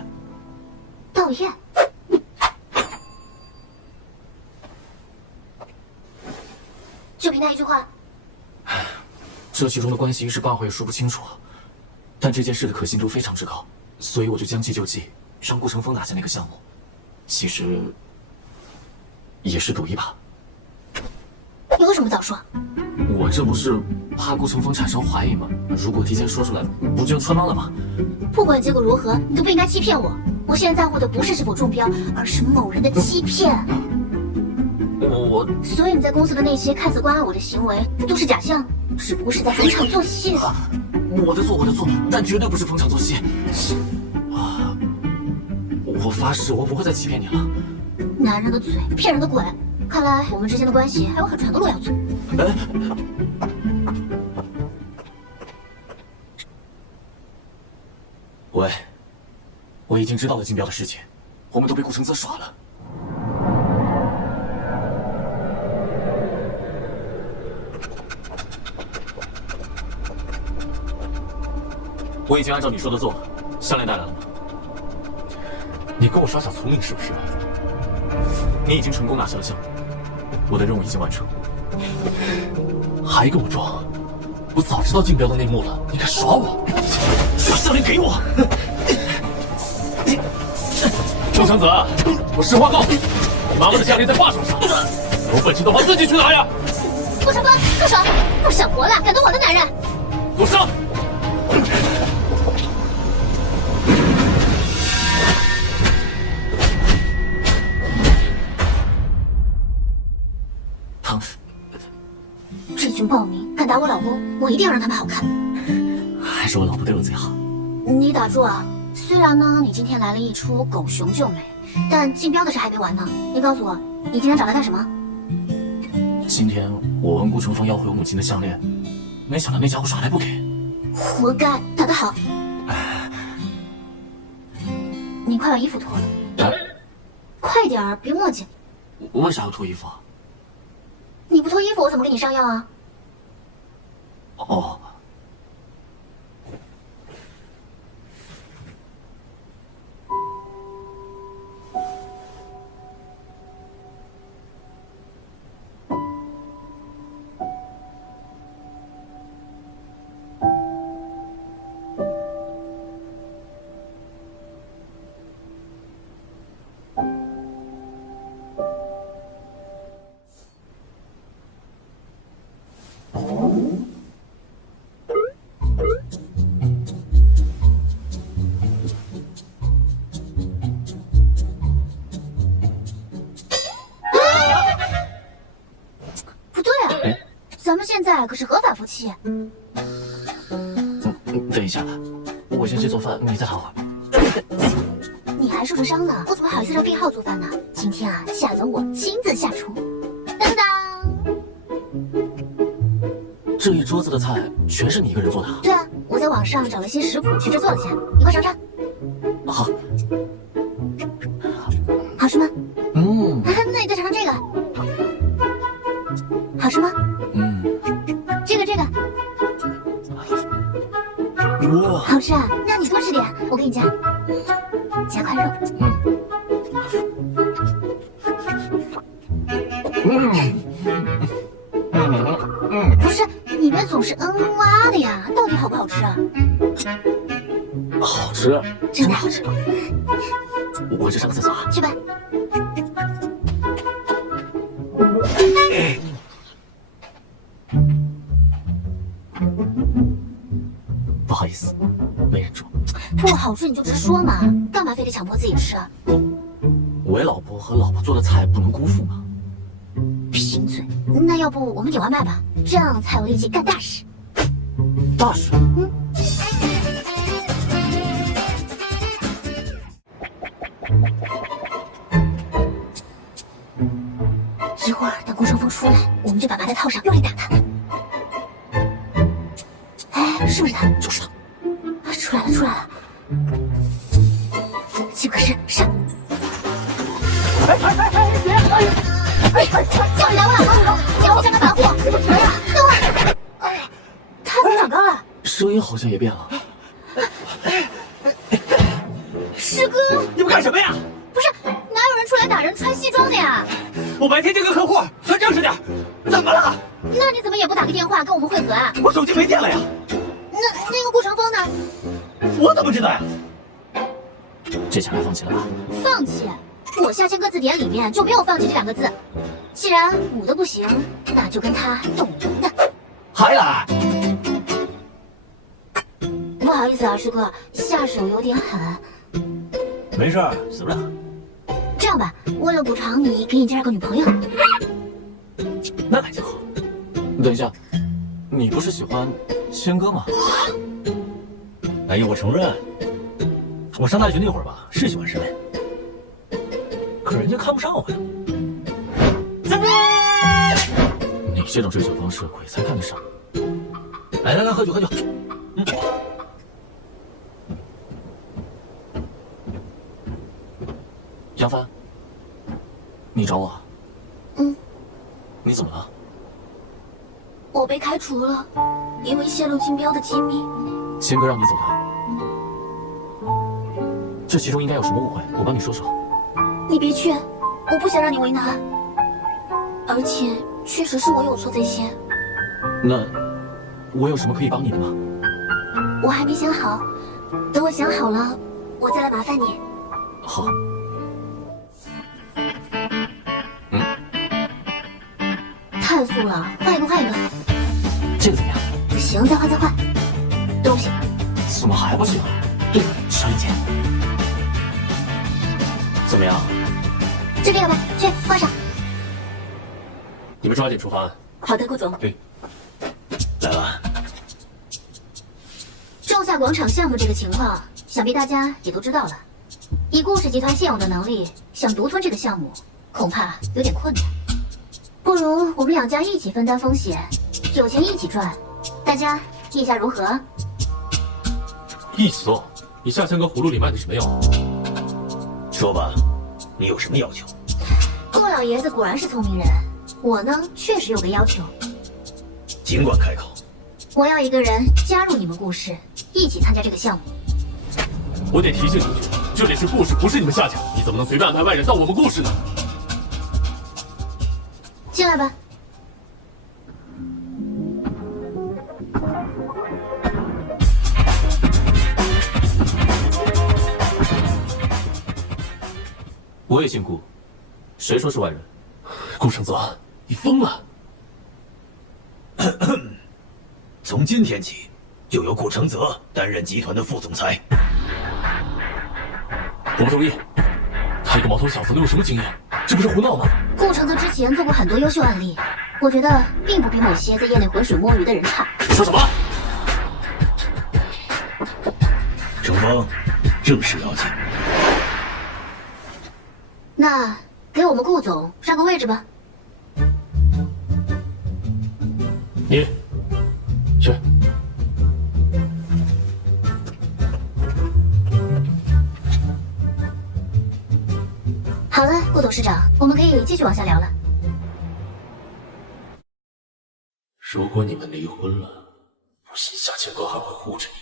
道彦。就凭他一句话？这其中的关系一时半会也说不清楚，但这件事的可信度非常之高，所以我就将计就计，让顾城风拿下那个项目。其实也是赌一把。你为什么不早说？我这不是怕顾城风产生怀疑吗？如果提前说出来，不就穿帮了吗？不管结果如何，你都不应该欺骗我。我现在在乎的不是是否中标，而是某人的欺骗。我所以你在公司的那些看似关爱我的行为都是假象，只不过是在逢场作戏。我的错，但绝对不是逢场作戏。我发誓，我不会再欺骗你了。男人的嘴，骗人的鬼。看来我们之间的关系还有很长的路要走。喂，我已经知道了竞标的事情，我们都被顾承泽耍了。我已经按照你说的做了，项链带来了吗？你跟我耍小聪明是不是？你已经成功拿下了项目，我的任务已经完成。还跟我装？我早知道竞标的内幕了，你敢耍我？把项链给我！顾承泽，我实话告诉你，你妈妈的项链在爸手上，有本事的话自己去拿呀！顾长官，住手！不想活了，敢动我的男人！给我上！这群暴民敢打我老公，我一定要让他们好看。还是我老婆对我最好。你打住啊！虽然呢，你今天来了一出狗熊救美，但竞标的事还没完呢。你告诉我，你今天找他干什么？今天我问顾承风要回我母亲的项链，没想到那家伙耍赖不给。活该！打得好。你快把衣服脱了。快点儿，别墨迹。为啥要脱衣服啊？你不脱衣服，我怎么给你上药啊？哦。咱们现在可是合法夫妻。等一下，我先去做饭，你再躺会儿。你还受着伤呢，我怎么好意思让病号做饭呢？今天啊，夏总我亲自下厨。当当，这一桌子的菜全是你一个人做的？对啊，我在网上找了些食谱去制作了下，你快尝尝。好。好吃吗？嗯。那你再尝尝这个。好吃吗？嗯。这个。哇！好吃啊，那你多吃点，我给你加块肉。不是，你别总是哇的呀，到底好不好吃啊？好吃，真的好吃。我去上个厕所啊。去吧。不好意思，没忍住。不好吃你就直说嘛，干嘛非得强迫自己吃啊？为老婆和老婆做的菜不能辜负吗？贫嘴。那要不我们点外卖吧，这样才有力气干大事。大事。一会儿等顾城风出来，我们就把麻袋套上，用力打他。哎，是不是他？就是他。啊，出来了！机不可失，上！叫你来我老公楼，叫我下个反货！哎呀，等会儿！哎呀，他怎么长高了？声音好像也变了。师哥，你们干什么呀？不是，哪有人出来打人穿西装的呀？我白天见个客户，穿正式点。怎么了？那你怎么也不打个电话跟我们会合啊？我手机没电了呀。那个顾城风呢？我怎么知道呀？这下该放弃了吧？放弃？我下千个字典里面就没有放弃这2个字。既然武的不行，那就跟他动文的。还来？不好意思啊，师哥，下手有点狠。没事，死不了。这样吧，为了补偿你，给你介绍个女朋友。那感情好。等一下，你不是喜欢谦哥吗？哎呀，我承认，我上大学那会儿吧，是喜欢师妹，可人家看不上我呀。你这种追求方式，鬼才看得上。来，喝酒。杨帆，你找我？嗯。你怎么了？我被开除了，因为泄露竞标的机密。谦哥让你走的，这其中应该有什么误会，我帮你说说。你别去，我不想让你为难。而且确实是我有错在先。那我有什么可以帮你的吗？我还没想好，等我想好了，我再来麻烦你。好。太素了，换一个。这个怎么样？不行，再换。都不行。怎么还不行？对，少一件。怎么样？这个要吧，去换上。你们抓紧出发。好的，顾总。对。来了。仲夏广场项目这个情况，想必大家也都知道了。以顾氏集团现有的能力，想独吞这个项目，恐怕有点困难。不如我们2家一起分担风险，有钱一起赚，大家意下如何？一起做。你下千个葫芦里卖的什么药？说吧，你有什么要求？顾老爷子果然是聪明人，我呢确实有个要求。尽管开口。我要一个人加入你们顾氏，一起参加这个项目。我得提醒你一句，这里是顾氏，不是你们夏家，你怎么能随便安排外人到我们顾氏呢？进来吧。我也姓顾，谁说是外人？顾承泽，你疯了！从今天起，就由顾承泽担任集团的副总裁。我不同意。他一个毛头小子能有什么经验？这不是胡闹吗？顾承泽之前做过很多优秀案例，我觉得并不比某些在业内浑水摸鱼的人差。你说什么？程峰，正式邀请。那给我们顾总让个位置吧。你去。好了，顾董事长，我们可以继续往下聊了。如果你们离婚了，我信夏千哥还会护着你。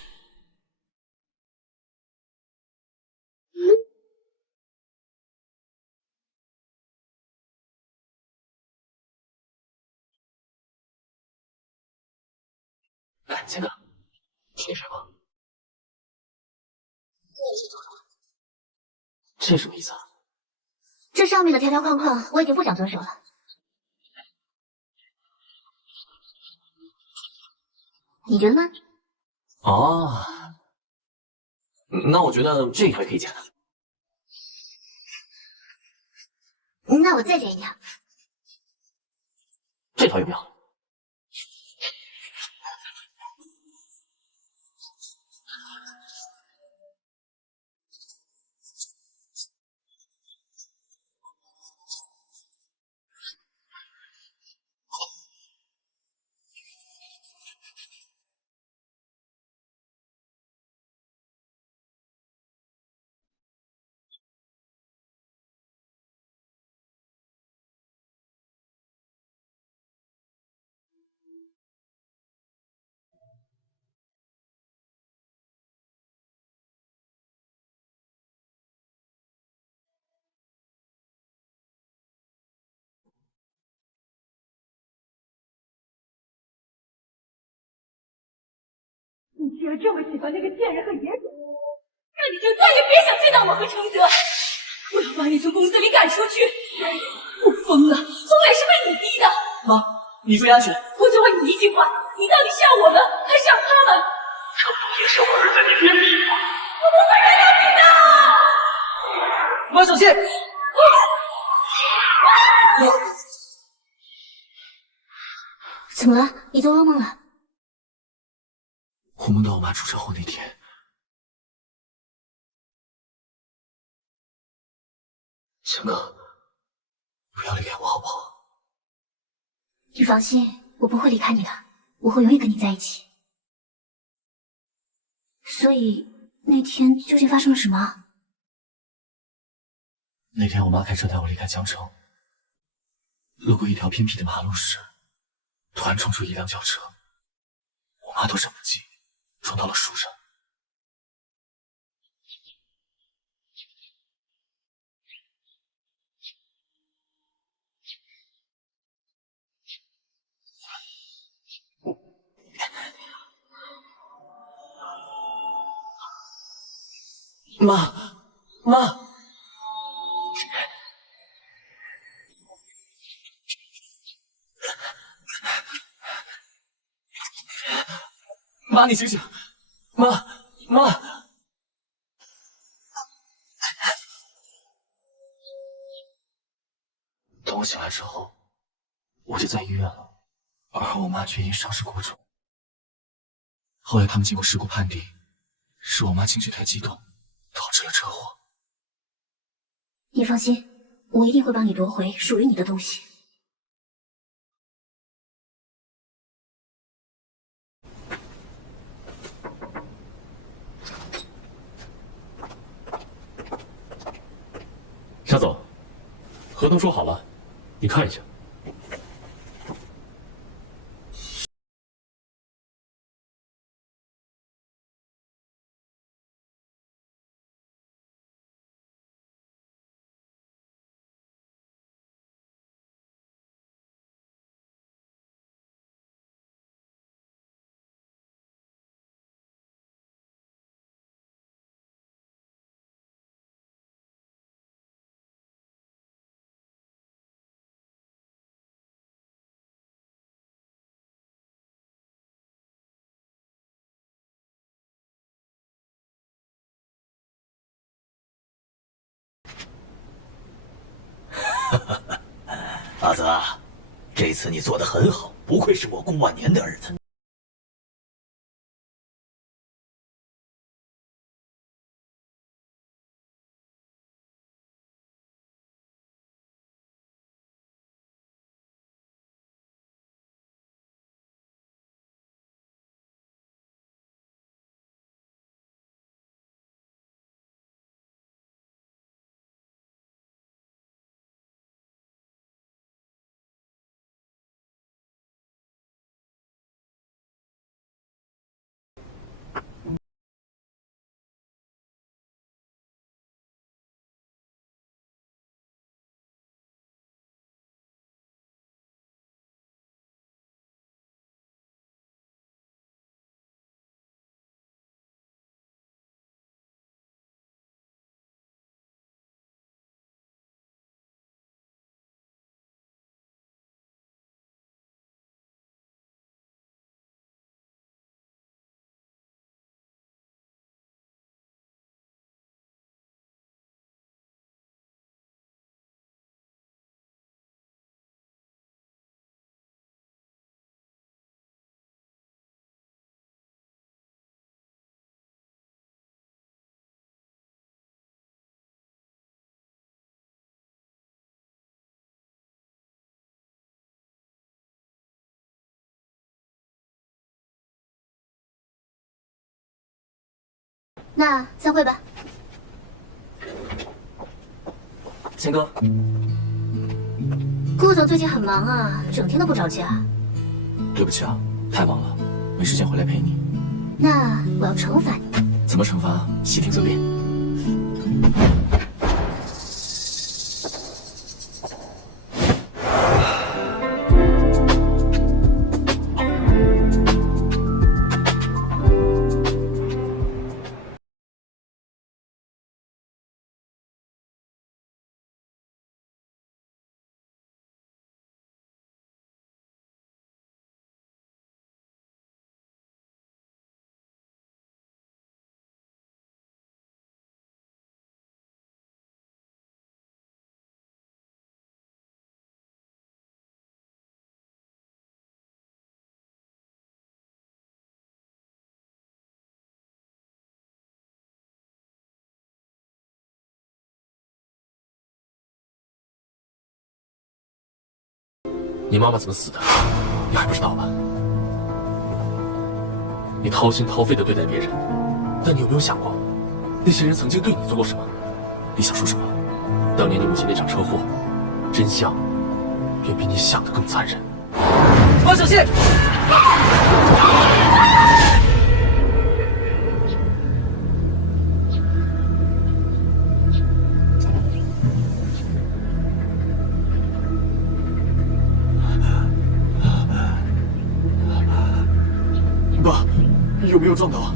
感情啊！你睡吗？这什么意思啊？这上面的条条框框我已经不想遵守了。你觉得呢？哦，那我觉得这条也可以剪了。那我再剪一条。这条有没有？你居然这么喜欢那个贱人和野种，那你就再也别想见到我和程泽！我要把你从公司里赶出去！我疯了，疯也是被你逼的。妈，你注意安全。我就问你一句话，你到底是要我们，还是要他们？程东也是我儿子，你别逼我！我不会原谅你的！妈，小心！怎么了？你做噩梦了？我梦到我妈出车祸那天，强哥，不要离开我好不好？你放心，我不会离开你的，我会永远跟你在一起。所以那天究竟发生了什么？那天我妈开车带我离开江城，路过一条偏僻的马路时，突然冲出一辆轿车，我妈都等不及，撞到了树上。妈，妈，妈，你醒醒！妈，妈！等我醒来之后，我就在医院了，而我妈却因伤势过重。后来他们经过事故判定，是我妈情绪太激动，导致了车祸。你放心，我一定会帮你夺回属于你的东西。夏总，合同说好了，你看一下。阿泽，这次你做得很好，不愧是我顾万年的儿子。那散会吧。谦哥，顾总最近很忙啊，整天都不着家。对不起啊，太忙了，没时间回来陪你。那我要惩罚你。怎么惩罚？悉听随便。你妈妈怎么死的，你还不知道吧？你掏心掏肺的对待别人，但你有没有想过，那些人曾经对你做过什么？你想说什么？当年你母亲那场车祸，真相远比你想的更残忍。王小谢！爸，有没有撞到？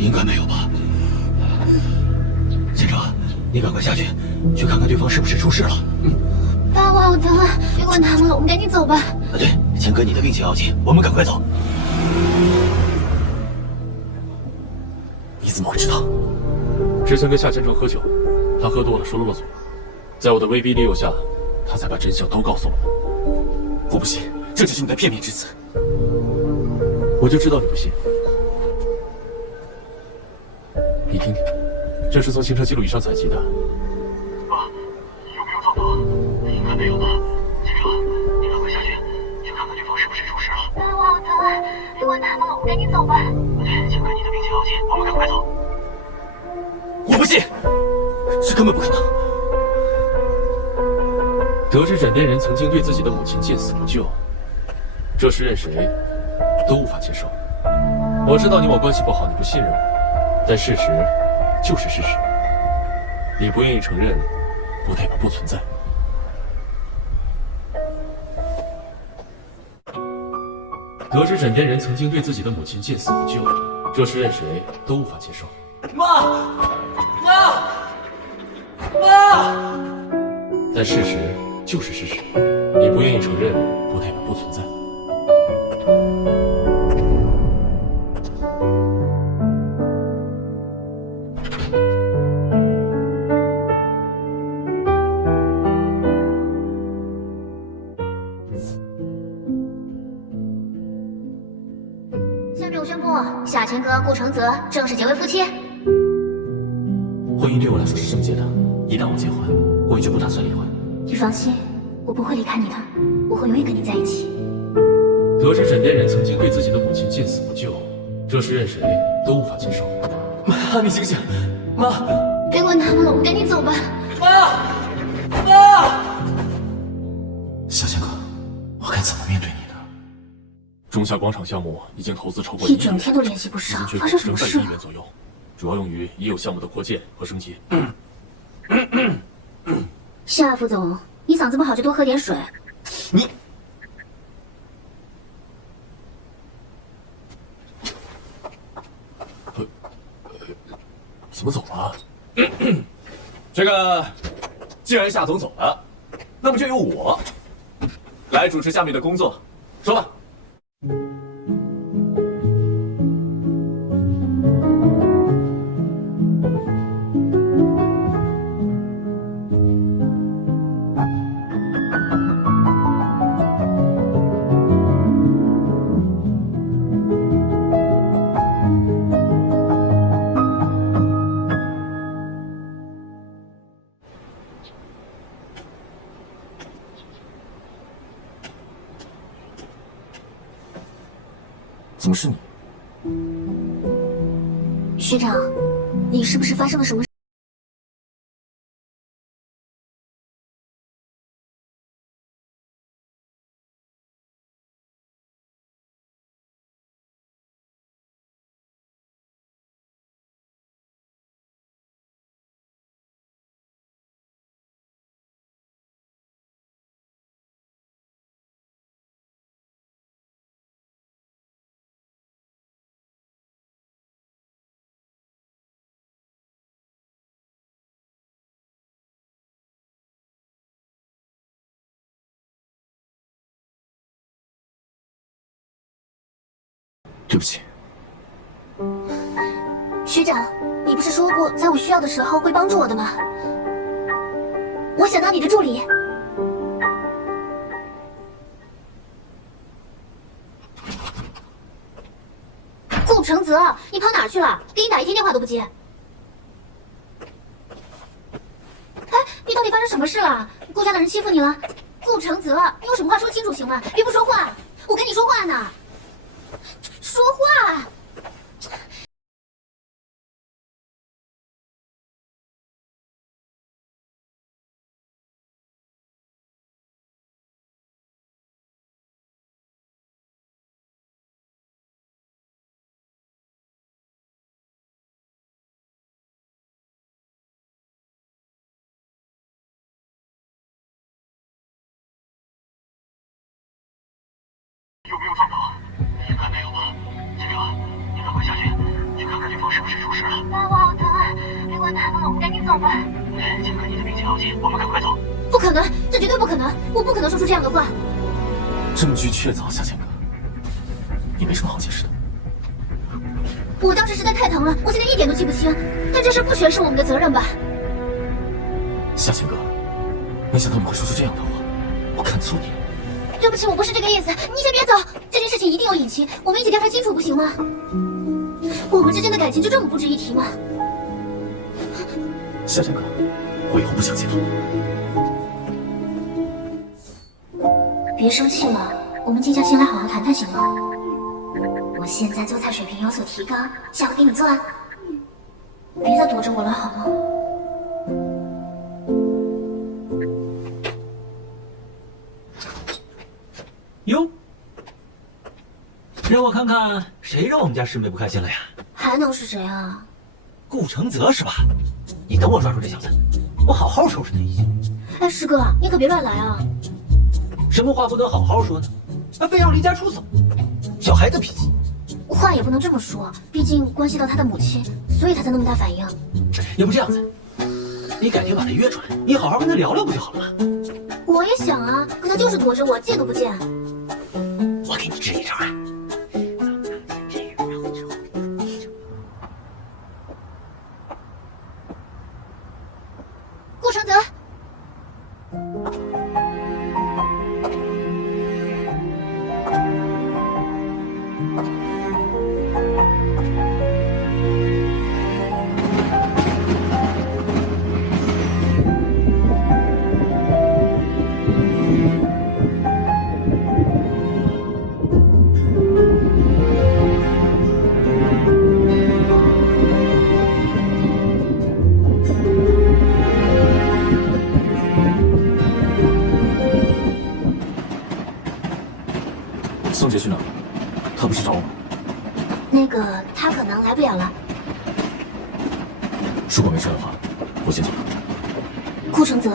应该没有吧。县长，你赶快下去，去看看对方是不是出事了。爸，我好疼啊！别管他们了，我们赶紧走吧。对，钱哥，你的病情要紧，我们赶快走。你怎么会知道？之前跟夏千成喝酒，他喝多了说漏了嘴，在我的威逼利诱下，他才把真相都告诉了我。我不信，这只是你的片面之词。我就知道你不信。你听听，这是从行车记录仪上采集的。爸，有没有撞到？应该没有吧。县长，你赶快下去，去看看对方是不是出事了。爸，我好疼啊！别管他们了，我们赶紧走吧。对，钱哥，你的病情要紧，我们赶快走。我不信，这根本不可能。得知枕边人曾经对自己的母亲见死不救，这是任谁都无法接受。我知道你我关系不好，你不信任我，但事实就是事实。你不愿意承认，不代表不存在。得知枕边人曾经对自己的母亲见死不救，这是任谁都无法接受。妈，妈，妈！但事实就是事实，你不愿意承认，不代表不存在。下面我宣布，夏钱哥、顾承泽正式结为夫妻。婚姻对我来说是圣洁的，一旦我结婚，我也就不打算离婚。你放心，我不会离开你的，我会永远跟你在一起。得知枕边人曾经对自己的母亲见死不救，这是任谁都无法接受。妈，你醒醒！妈，别管他们了，我们赶紧走吧。妈，妈！小千哥，我该怎么面对你呢？中夏广场项目已经投资超过一整天都联系不上，发生什么事100亿元左右，主要用于已有项目的扩建和升级。夏副总，你嗓子不好就多喝点水。你怎么走了？这个，既然夏总走了，那么就由我来主持下面的工作。说吧。怎么是你？学长，你是不是发生了什么事？对不起，学长，你不是说过在我需要的时候会帮助我的吗？我想当你的助理。顾承泽，你跑哪儿去了？给你打一天电话都不接。哎，你到底发生什么事了？顾家的人欺负你了？顾承泽，你有什么话说清楚行吗？别不说话，我跟你说话呢。说话！有没有撞到？应该没有吧。警长，你赶快下去，去看看对方是不是出事了。啊，我好疼啊！旅馆太冷了，我们赶紧走吧。尽管你的病情要紧，我们赶快走。不可能，这绝对不可能！我不可能说出这样的话。证据确凿，夏千哥，你没什么好解释的。我当时实在太疼了，我现在一点都记不清。但这事不全是我们的责任吧？夏千哥，没想到你会说出这样的话，我看错你了。对不起，我不是这个意思，你先别走。这件事情一定有隐情，我们一起调查清楚，不行吗？我们之间的感情就这么不值一提吗？夏千哥，我以后不想见到你。别生气了，我们静下心来好好谈谈，行吗？我现在做菜水平有所提高，下回给你做啊。别再躲着我了，好吗？哟，让我看看谁让我们家师妹不开心了呀？还能是谁啊？顾承泽是吧？你等我抓住这小子，我好好收拾他一下。哎，师哥，你可别乱来啊！什么话不能好好说呢？还非要离家出走，小孩子脾气。话也不能这么说，毕竟关系到他的母亲，所以他才那么大反应。要不这样子，你改天把他约出来，你好好跟他聊聊不就好了吗？我也想啊，可他就是躲着我，见都不见。我给你支一招啊！顾承泽，宋杰去哪儿了？他不是找我吗？那个他可能来不了了。如果没事的话，我先走了。顾承泽，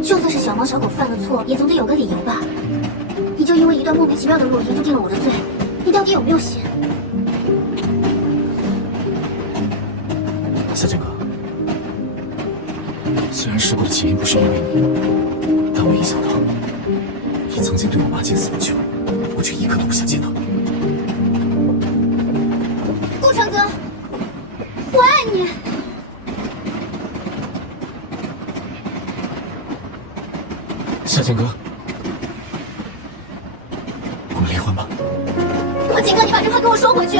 就算是小猫小狗犯了错，也总得有个理由吧？你就因为一段莫名其妙的录音就定了我的罪，你到底有没有心？夏建哥，虽然事故的起因不是因为你，但我一想到你曾经对我妈见死不救，我就一刻都不想见到你。顾承泽，我爱你。夏建哥，我们离婚吧。我警告你把这话给我说回去。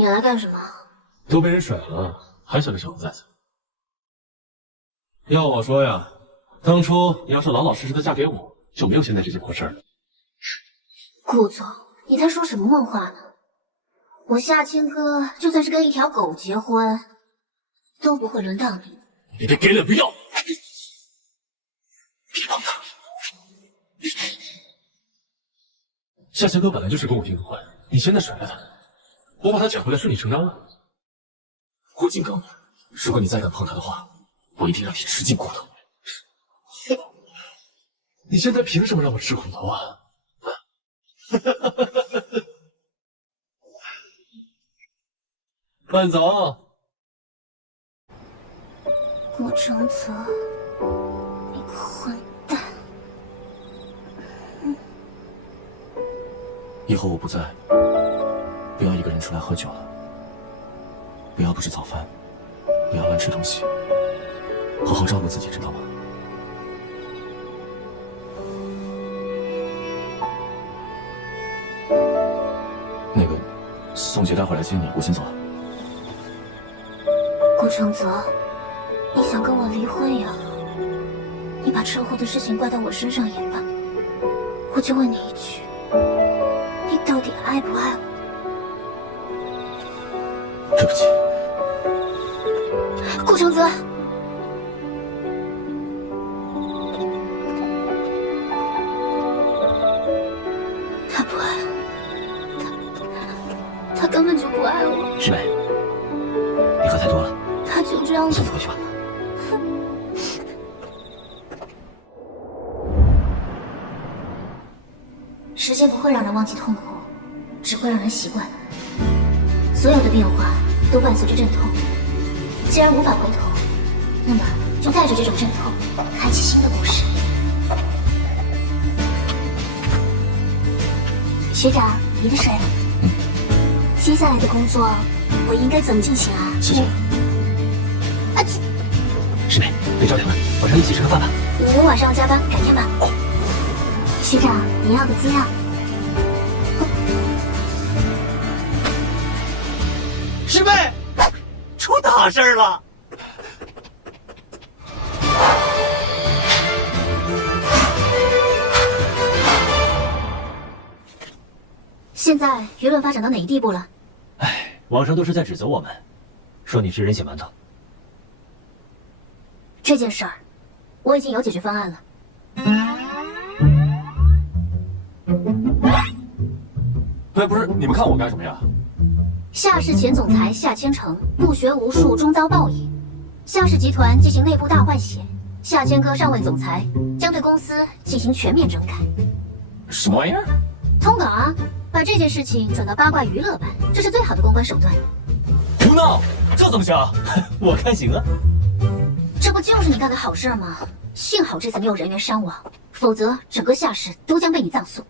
你来干什么？都被人甩了，还想着小子崽子？要我说呀，当初你要是老老实实的嫁给我，就没有现在这些破事儿了。顾总，你在说什么梦话呢？我夏千哥就算是跟一条狗结婚，都不会轮到你。你别给脸不要！别碰他！夏千哥本来就是跟我订的婚，你现在甩了他，我把他捡回来顺理成章了。我警告你，如果你再敢碰他的话，我一定让你吃尽苦头。你现在凭什么让我吃苦头啊？范总，顾承泽，你个混蛋！以后我不在，不要一个人出来喝酒了，不要不吃早饭，不要乱吃东西，好好照顾自己，知道吗？那个，宋杰待会儿来接你，我先走了。顾承泽，你想跟我离婚呀？你把车祸的事情怪到我身上也罢。我就问你一句，你到底爱不爱我？对不起，顾承泽。他不爱我，他根本就不爱我。师妹，你喝太多了，他就这样子送你回去吧。时间不会让人忘记痛苦，只会让人习惯。所有的变化都伴随着阵痛，既然无法回头，那么就带着这种阵痛，开启新的故事。学长，你的水。接下来的工作我应该怎么进行啊？谢谢。啊，师妹，别着凉了，晚上一起吃个饭吧。你们晚上要加班，改天吧。学长，你要的资料。师妹，出大事了！现在舆论发展到哪一地步了？网上都是在指责我们，说你是人血馒头。这件事儿，我已经有解决方案了。哎，不是，你们看我干什么呀？夏氏前总裁夏千成不学无术，终遭报应。夏氏集团进行内部大换血，夏千哥上位总裁将对公司进行全面整改。什么玩意儿？通稿啊，把这件事情转到八卦娱乐版，这是最好的公关手段。胡闹，这怎么行？我看行啊。这不就是你干的好事吗？幸好这次没有人员伤亡，否则整个夏氏都将被你葬送。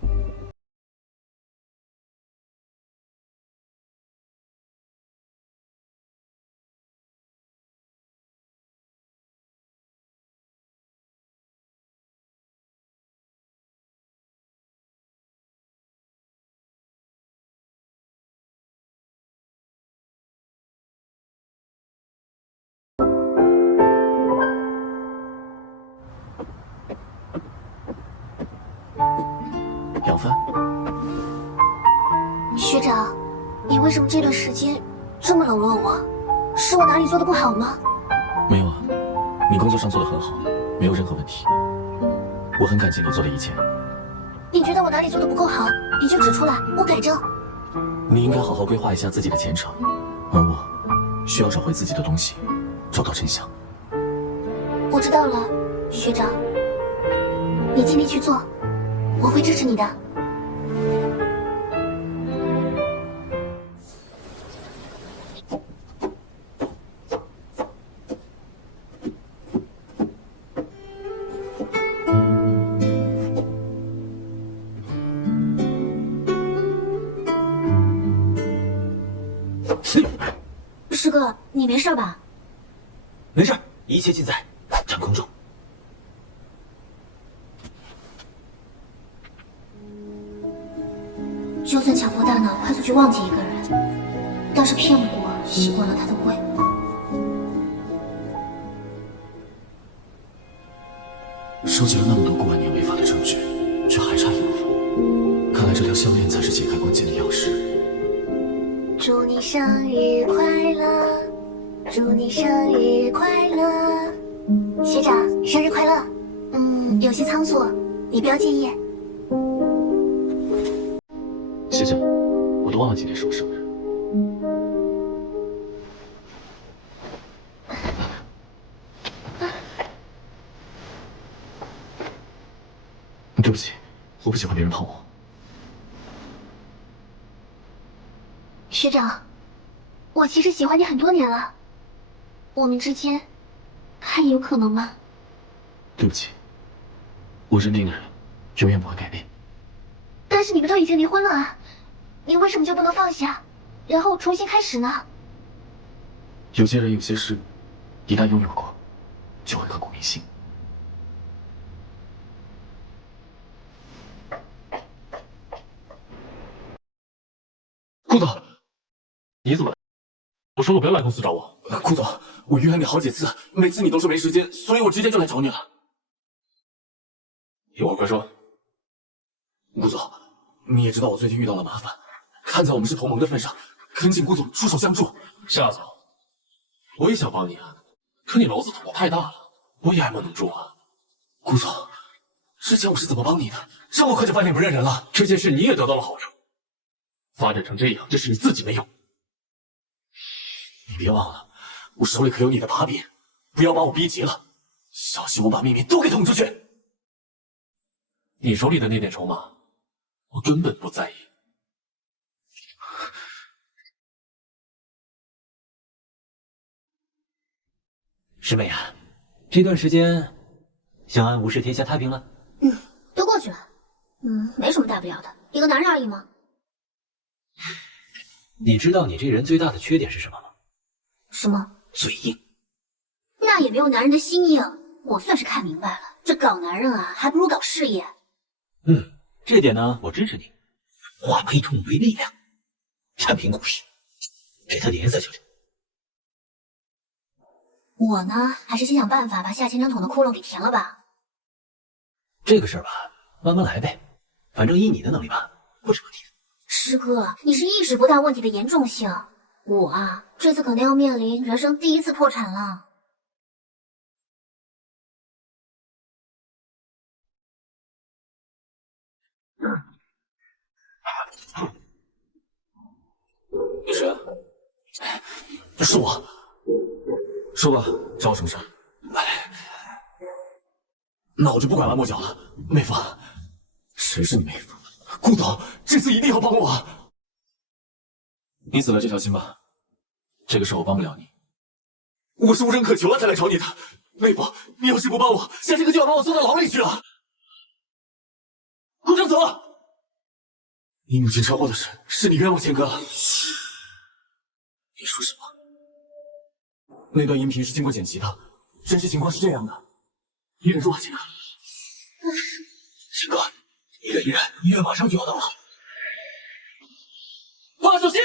杨帆，学长，你为什么这段时间这么冷落我？是我哪里做的不好吗？没有啊，你工作上做得很好，没有任何问题。我很感激你做的一切。你觉得我哪里做的不够好，你就指出来，我改正。你应该好好规划一下自己的前程，而我需要找回自己的东西，找到真相。我知道了，学长，你尽力去做，我会支持你的。师哥，你没事吧？没事，一切尽在掌控中。就算强迫大脑快速去忘记一个人，倒是骗不过习惯了他的胃。收集了那么多过万年违法的证据，却还差一部分。看来这条项链才是解开关键的钥匙。祝你生日快乐，祝你生日快乐，学长生日快乐。有些仓促，你不要介意。谢谢，我都忘了今天是我生日。对不起，我不喜欢别人碰我。学长，我其实喜欢你很多年了，我们之间还有可能吗？对不起，我认定的人永远不会改变。但是你们都已经离婚了啊，你为什么就不能放下，然后重新开始呢？有些人有些事，一旦拥有过，就会刻骨铭心。顾总，你怎么了？我说了不要来公司找我。顾总，我约了你好几次，每次你都说没时间，所以我直接就来找你了。有话快说。顾总，你也知道我最近遇到了麻烦，看在我们是同盟的份上，恳请顾总出手相助。夏总，我也想帮你啊，可你篓子捅得太大了，我也爱莫能助啊。顾总，之前我是怎么帮你的，这么快就翻脸不认人了？这件事你也得到了好处，发展成这样，这是你自己没用。你别忘了，我手里可有你的把柄，不要把我逼急了，小心我把秘密都给捅出去。你手里的那点筹码，我根本不在意。师妹啊，这段时间，小安无事，天下太平了。都过去了。没什么大不了的，一个男人而已嘛。你知道你这人最大的缺点是什么吗？什么？嘴硬。那也没有男人的心硬，我算是看明白了，这搞男人啊，还不如搞事业。这点呢，我支持你。化悲痛为力量，阐明故事，给他点颜色瞧瞧。我呢，还是先想办法把下千张桶的窟窿给填了吧。这个事儿吧，慢慢来呗，反正以你的能力吧，不是问题的。师哥，你是意识不到问题的严重性。我啊，这次可能要面临人生第一次破产了。你谁？是我。说吧，找我什么事？那我就不拐弯抹角了。妹夫，谁是你妹夫？顾总，这次一定要帮我。你死了这条心吧，这个事我帮不了你。我是无人可求了才来找你的，妹夫，你要是不帮我，夏天哥就要把我送到牢里去了。顾正泽，你母亲车祸的事是你冤枉千哥了。你说什么？那段音频是经过剪辑的，真实情况是这样的。你忍住啊，千哥。千哥，你忍一忍，医院马上就要到了。放手心！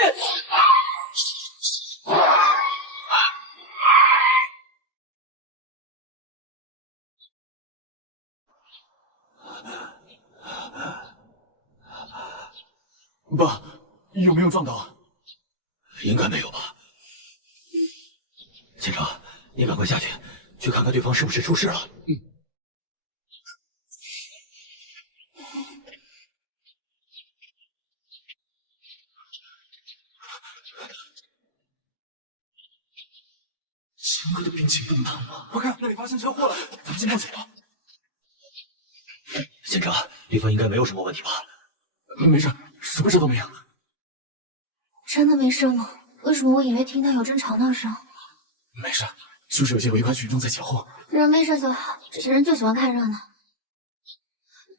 爸，有没有撞到？应该没有吧。县长，你赶快下去看看对方是不是出事了。千哥的病情不能耽误。快看，那里发生车祸了，咱们先报警吧。县长，对方应该没有什么问题吧？没事，什么事都没有。真的没事吗？为什么我隐约听到有阵吵闹声？没事，就是有些围观群众在起哄。人没事就好，这些人就喜欢看热闹。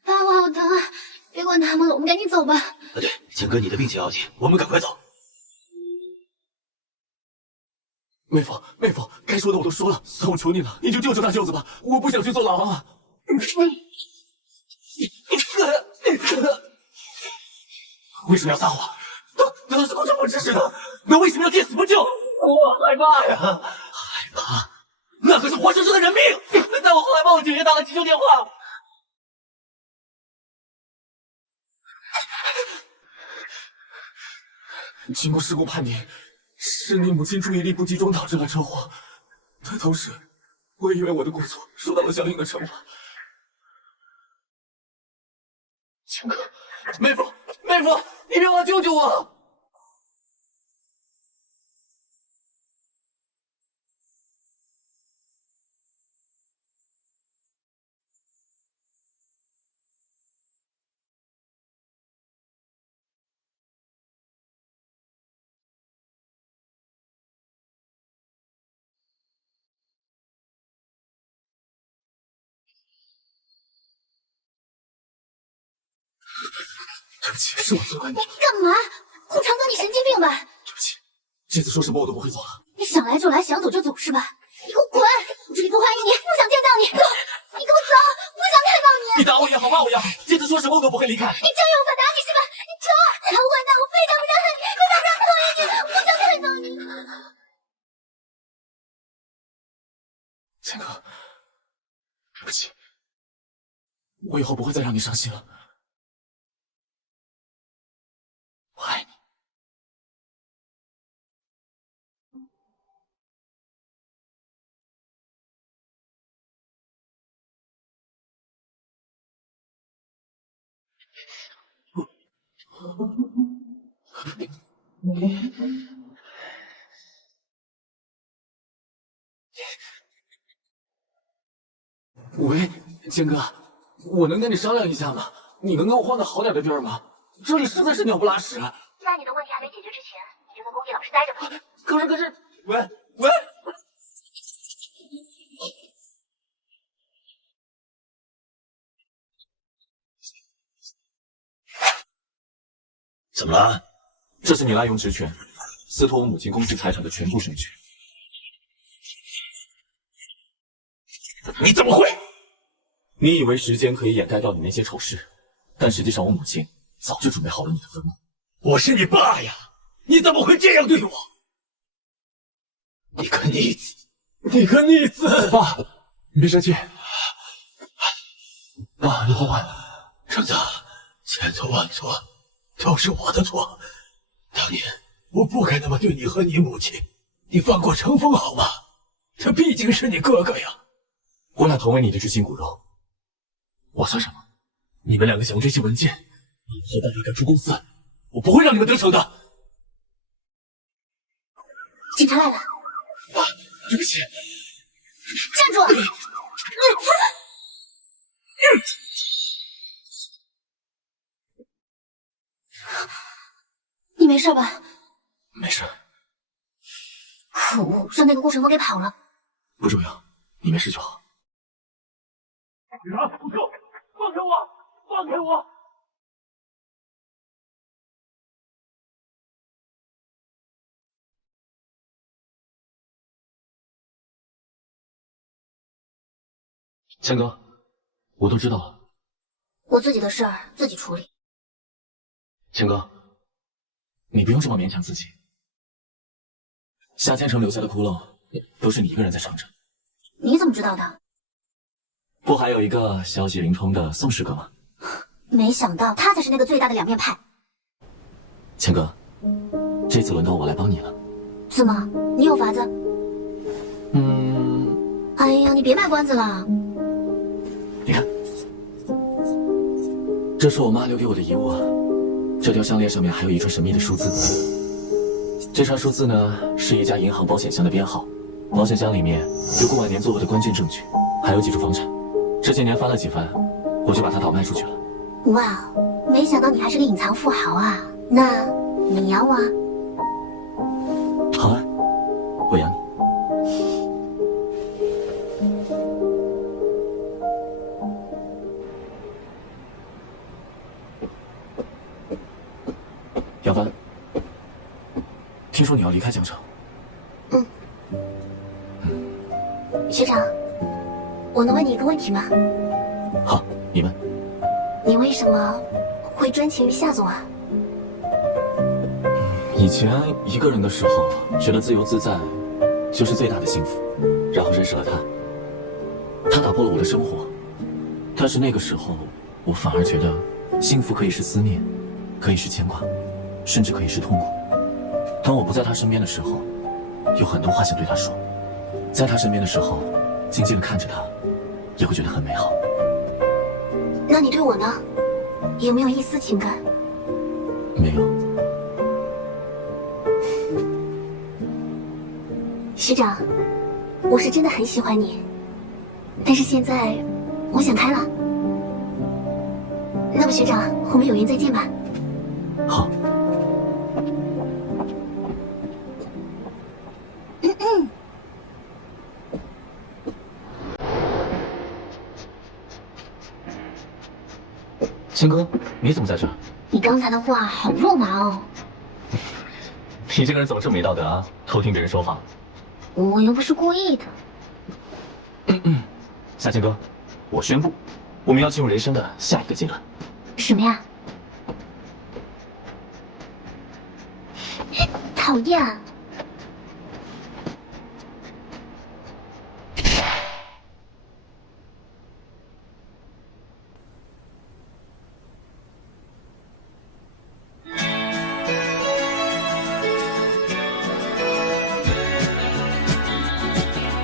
爸，我好疼啊！别管他们了，我们赶紧走吧。对，千哥，你的病情要紧，我们赶快走。妹夫，该说的我都说了，算我求你了，你就救救大舅子吧，我不想去坐牢啊！为什么要撒谎？都是顾正风指使的，那为什么要见死不救？我害怕呀，害怕，那可是活生生的人命。但我后来报了警，也打了急救电话。经过事故判定，是你母亲注意力不集中导致了车祸。同时，我也因为我的过错受到了相应的惩罚。千哥，妹夫，妹夫，你别忘了救救我！对不起，是我责怪你。你干嘛？顾长泽，你神经病吧？对不起，这次说什么我都不会做了。你想来就来，想走就走是吧？你给我滚！我这里不欢迎你，不想见到你。走，你给我走，不想看到你。你打我也好，骂我也好，这次说什么我都不会离开。你真有法打你是吧？你走！好混蛋，我非常非常恨你，非常非常讨厌你，不想看到你。千哥，对不起，我以后不会再让你伤心了。我爱你。喂，坚哥，我能跟你商量一下吗？你能给我换个好点的地儿吗？这里实在是鸟不拉屎。在你的问题还没解决之前，你就在工地老实待着吧。可是，喂，怎么了？这是你滥用职权，私托我母亲公司财产的全部证据。你怎么会？你以为时间可以掩盖掉你那些丑事，但实际上我母亲早就准备好了你的坟墓。我是你爸呀，你怎么会这样对我？你个逆子！你个逆子！爸，你别生气。爸，你缓缓。橙子，千错万错，都是我的错。当年我不该那么对你和你母亲，你放过程峰好吗？他毕竟是你哥哥呀。我俩同为你的知心骨肉，我算什么？你们两个想用这些文件以后带着赶出公司，我不会让你们得逞的。警察来了！爸，对不起。站住！你没事吧？没事。可恶，让那个顾晨峰给跑了。不重要，你没事就好。警察，不救！放开我！放开我！千哥，我都知道了。我自己的事儿自己处理。千哥，你不用这么勉强自己。夏千城留下的窟窿，都是你一个人在撑着。你怎么知道的？不还有一个消息灵通的宋师哥吗？没想到他才是那个最大的两面派。千哥，这次轮到我来帮你了。怎么？你有法子？哎呀，你别卖关子了。你看，这是我妈留给我的遗物啊。这条项链上面还有一串神秘的数字。这串数字呢，是一家银行保险箱的编号。保险箱里面有顾晚年作恶的关键证据，还有几处房产。这些年翻了几番，我就把它倒卖出去了。哇，没想到你还是个隐藏富豪啊！那你养我啊？好啊，我养你。杨帆，听说你要离开江城。学长，我能问你一个问题吗？好，你问。你为什么会专情于夏总啊？以前一个人的时候，觉得自由自在就是最大的幸福，然后认识了他，他打破了我的生活。但是那个时候，我反而觉得幸福可以是思念，可以是牵挂，甚至可以是痛苦。当我不在他身边的时候，有很多话想对他说；在他身边的时候，静静的看着他，也会觉得很美好。那你对我呢？有没有一丝情感？没有。学长，我是真的很喜欢你，但是现在我想开了。那么学长，我们有缘再见吧。好。千哥，你怎么在这儿？你刚才的话好肉麻哦。你这个人怎么这么没道德啊？偷听别人说话。我又不是故意的。夏千哥，我宣布，我们要进入人生的下一个阶段。什么呀？讨厌。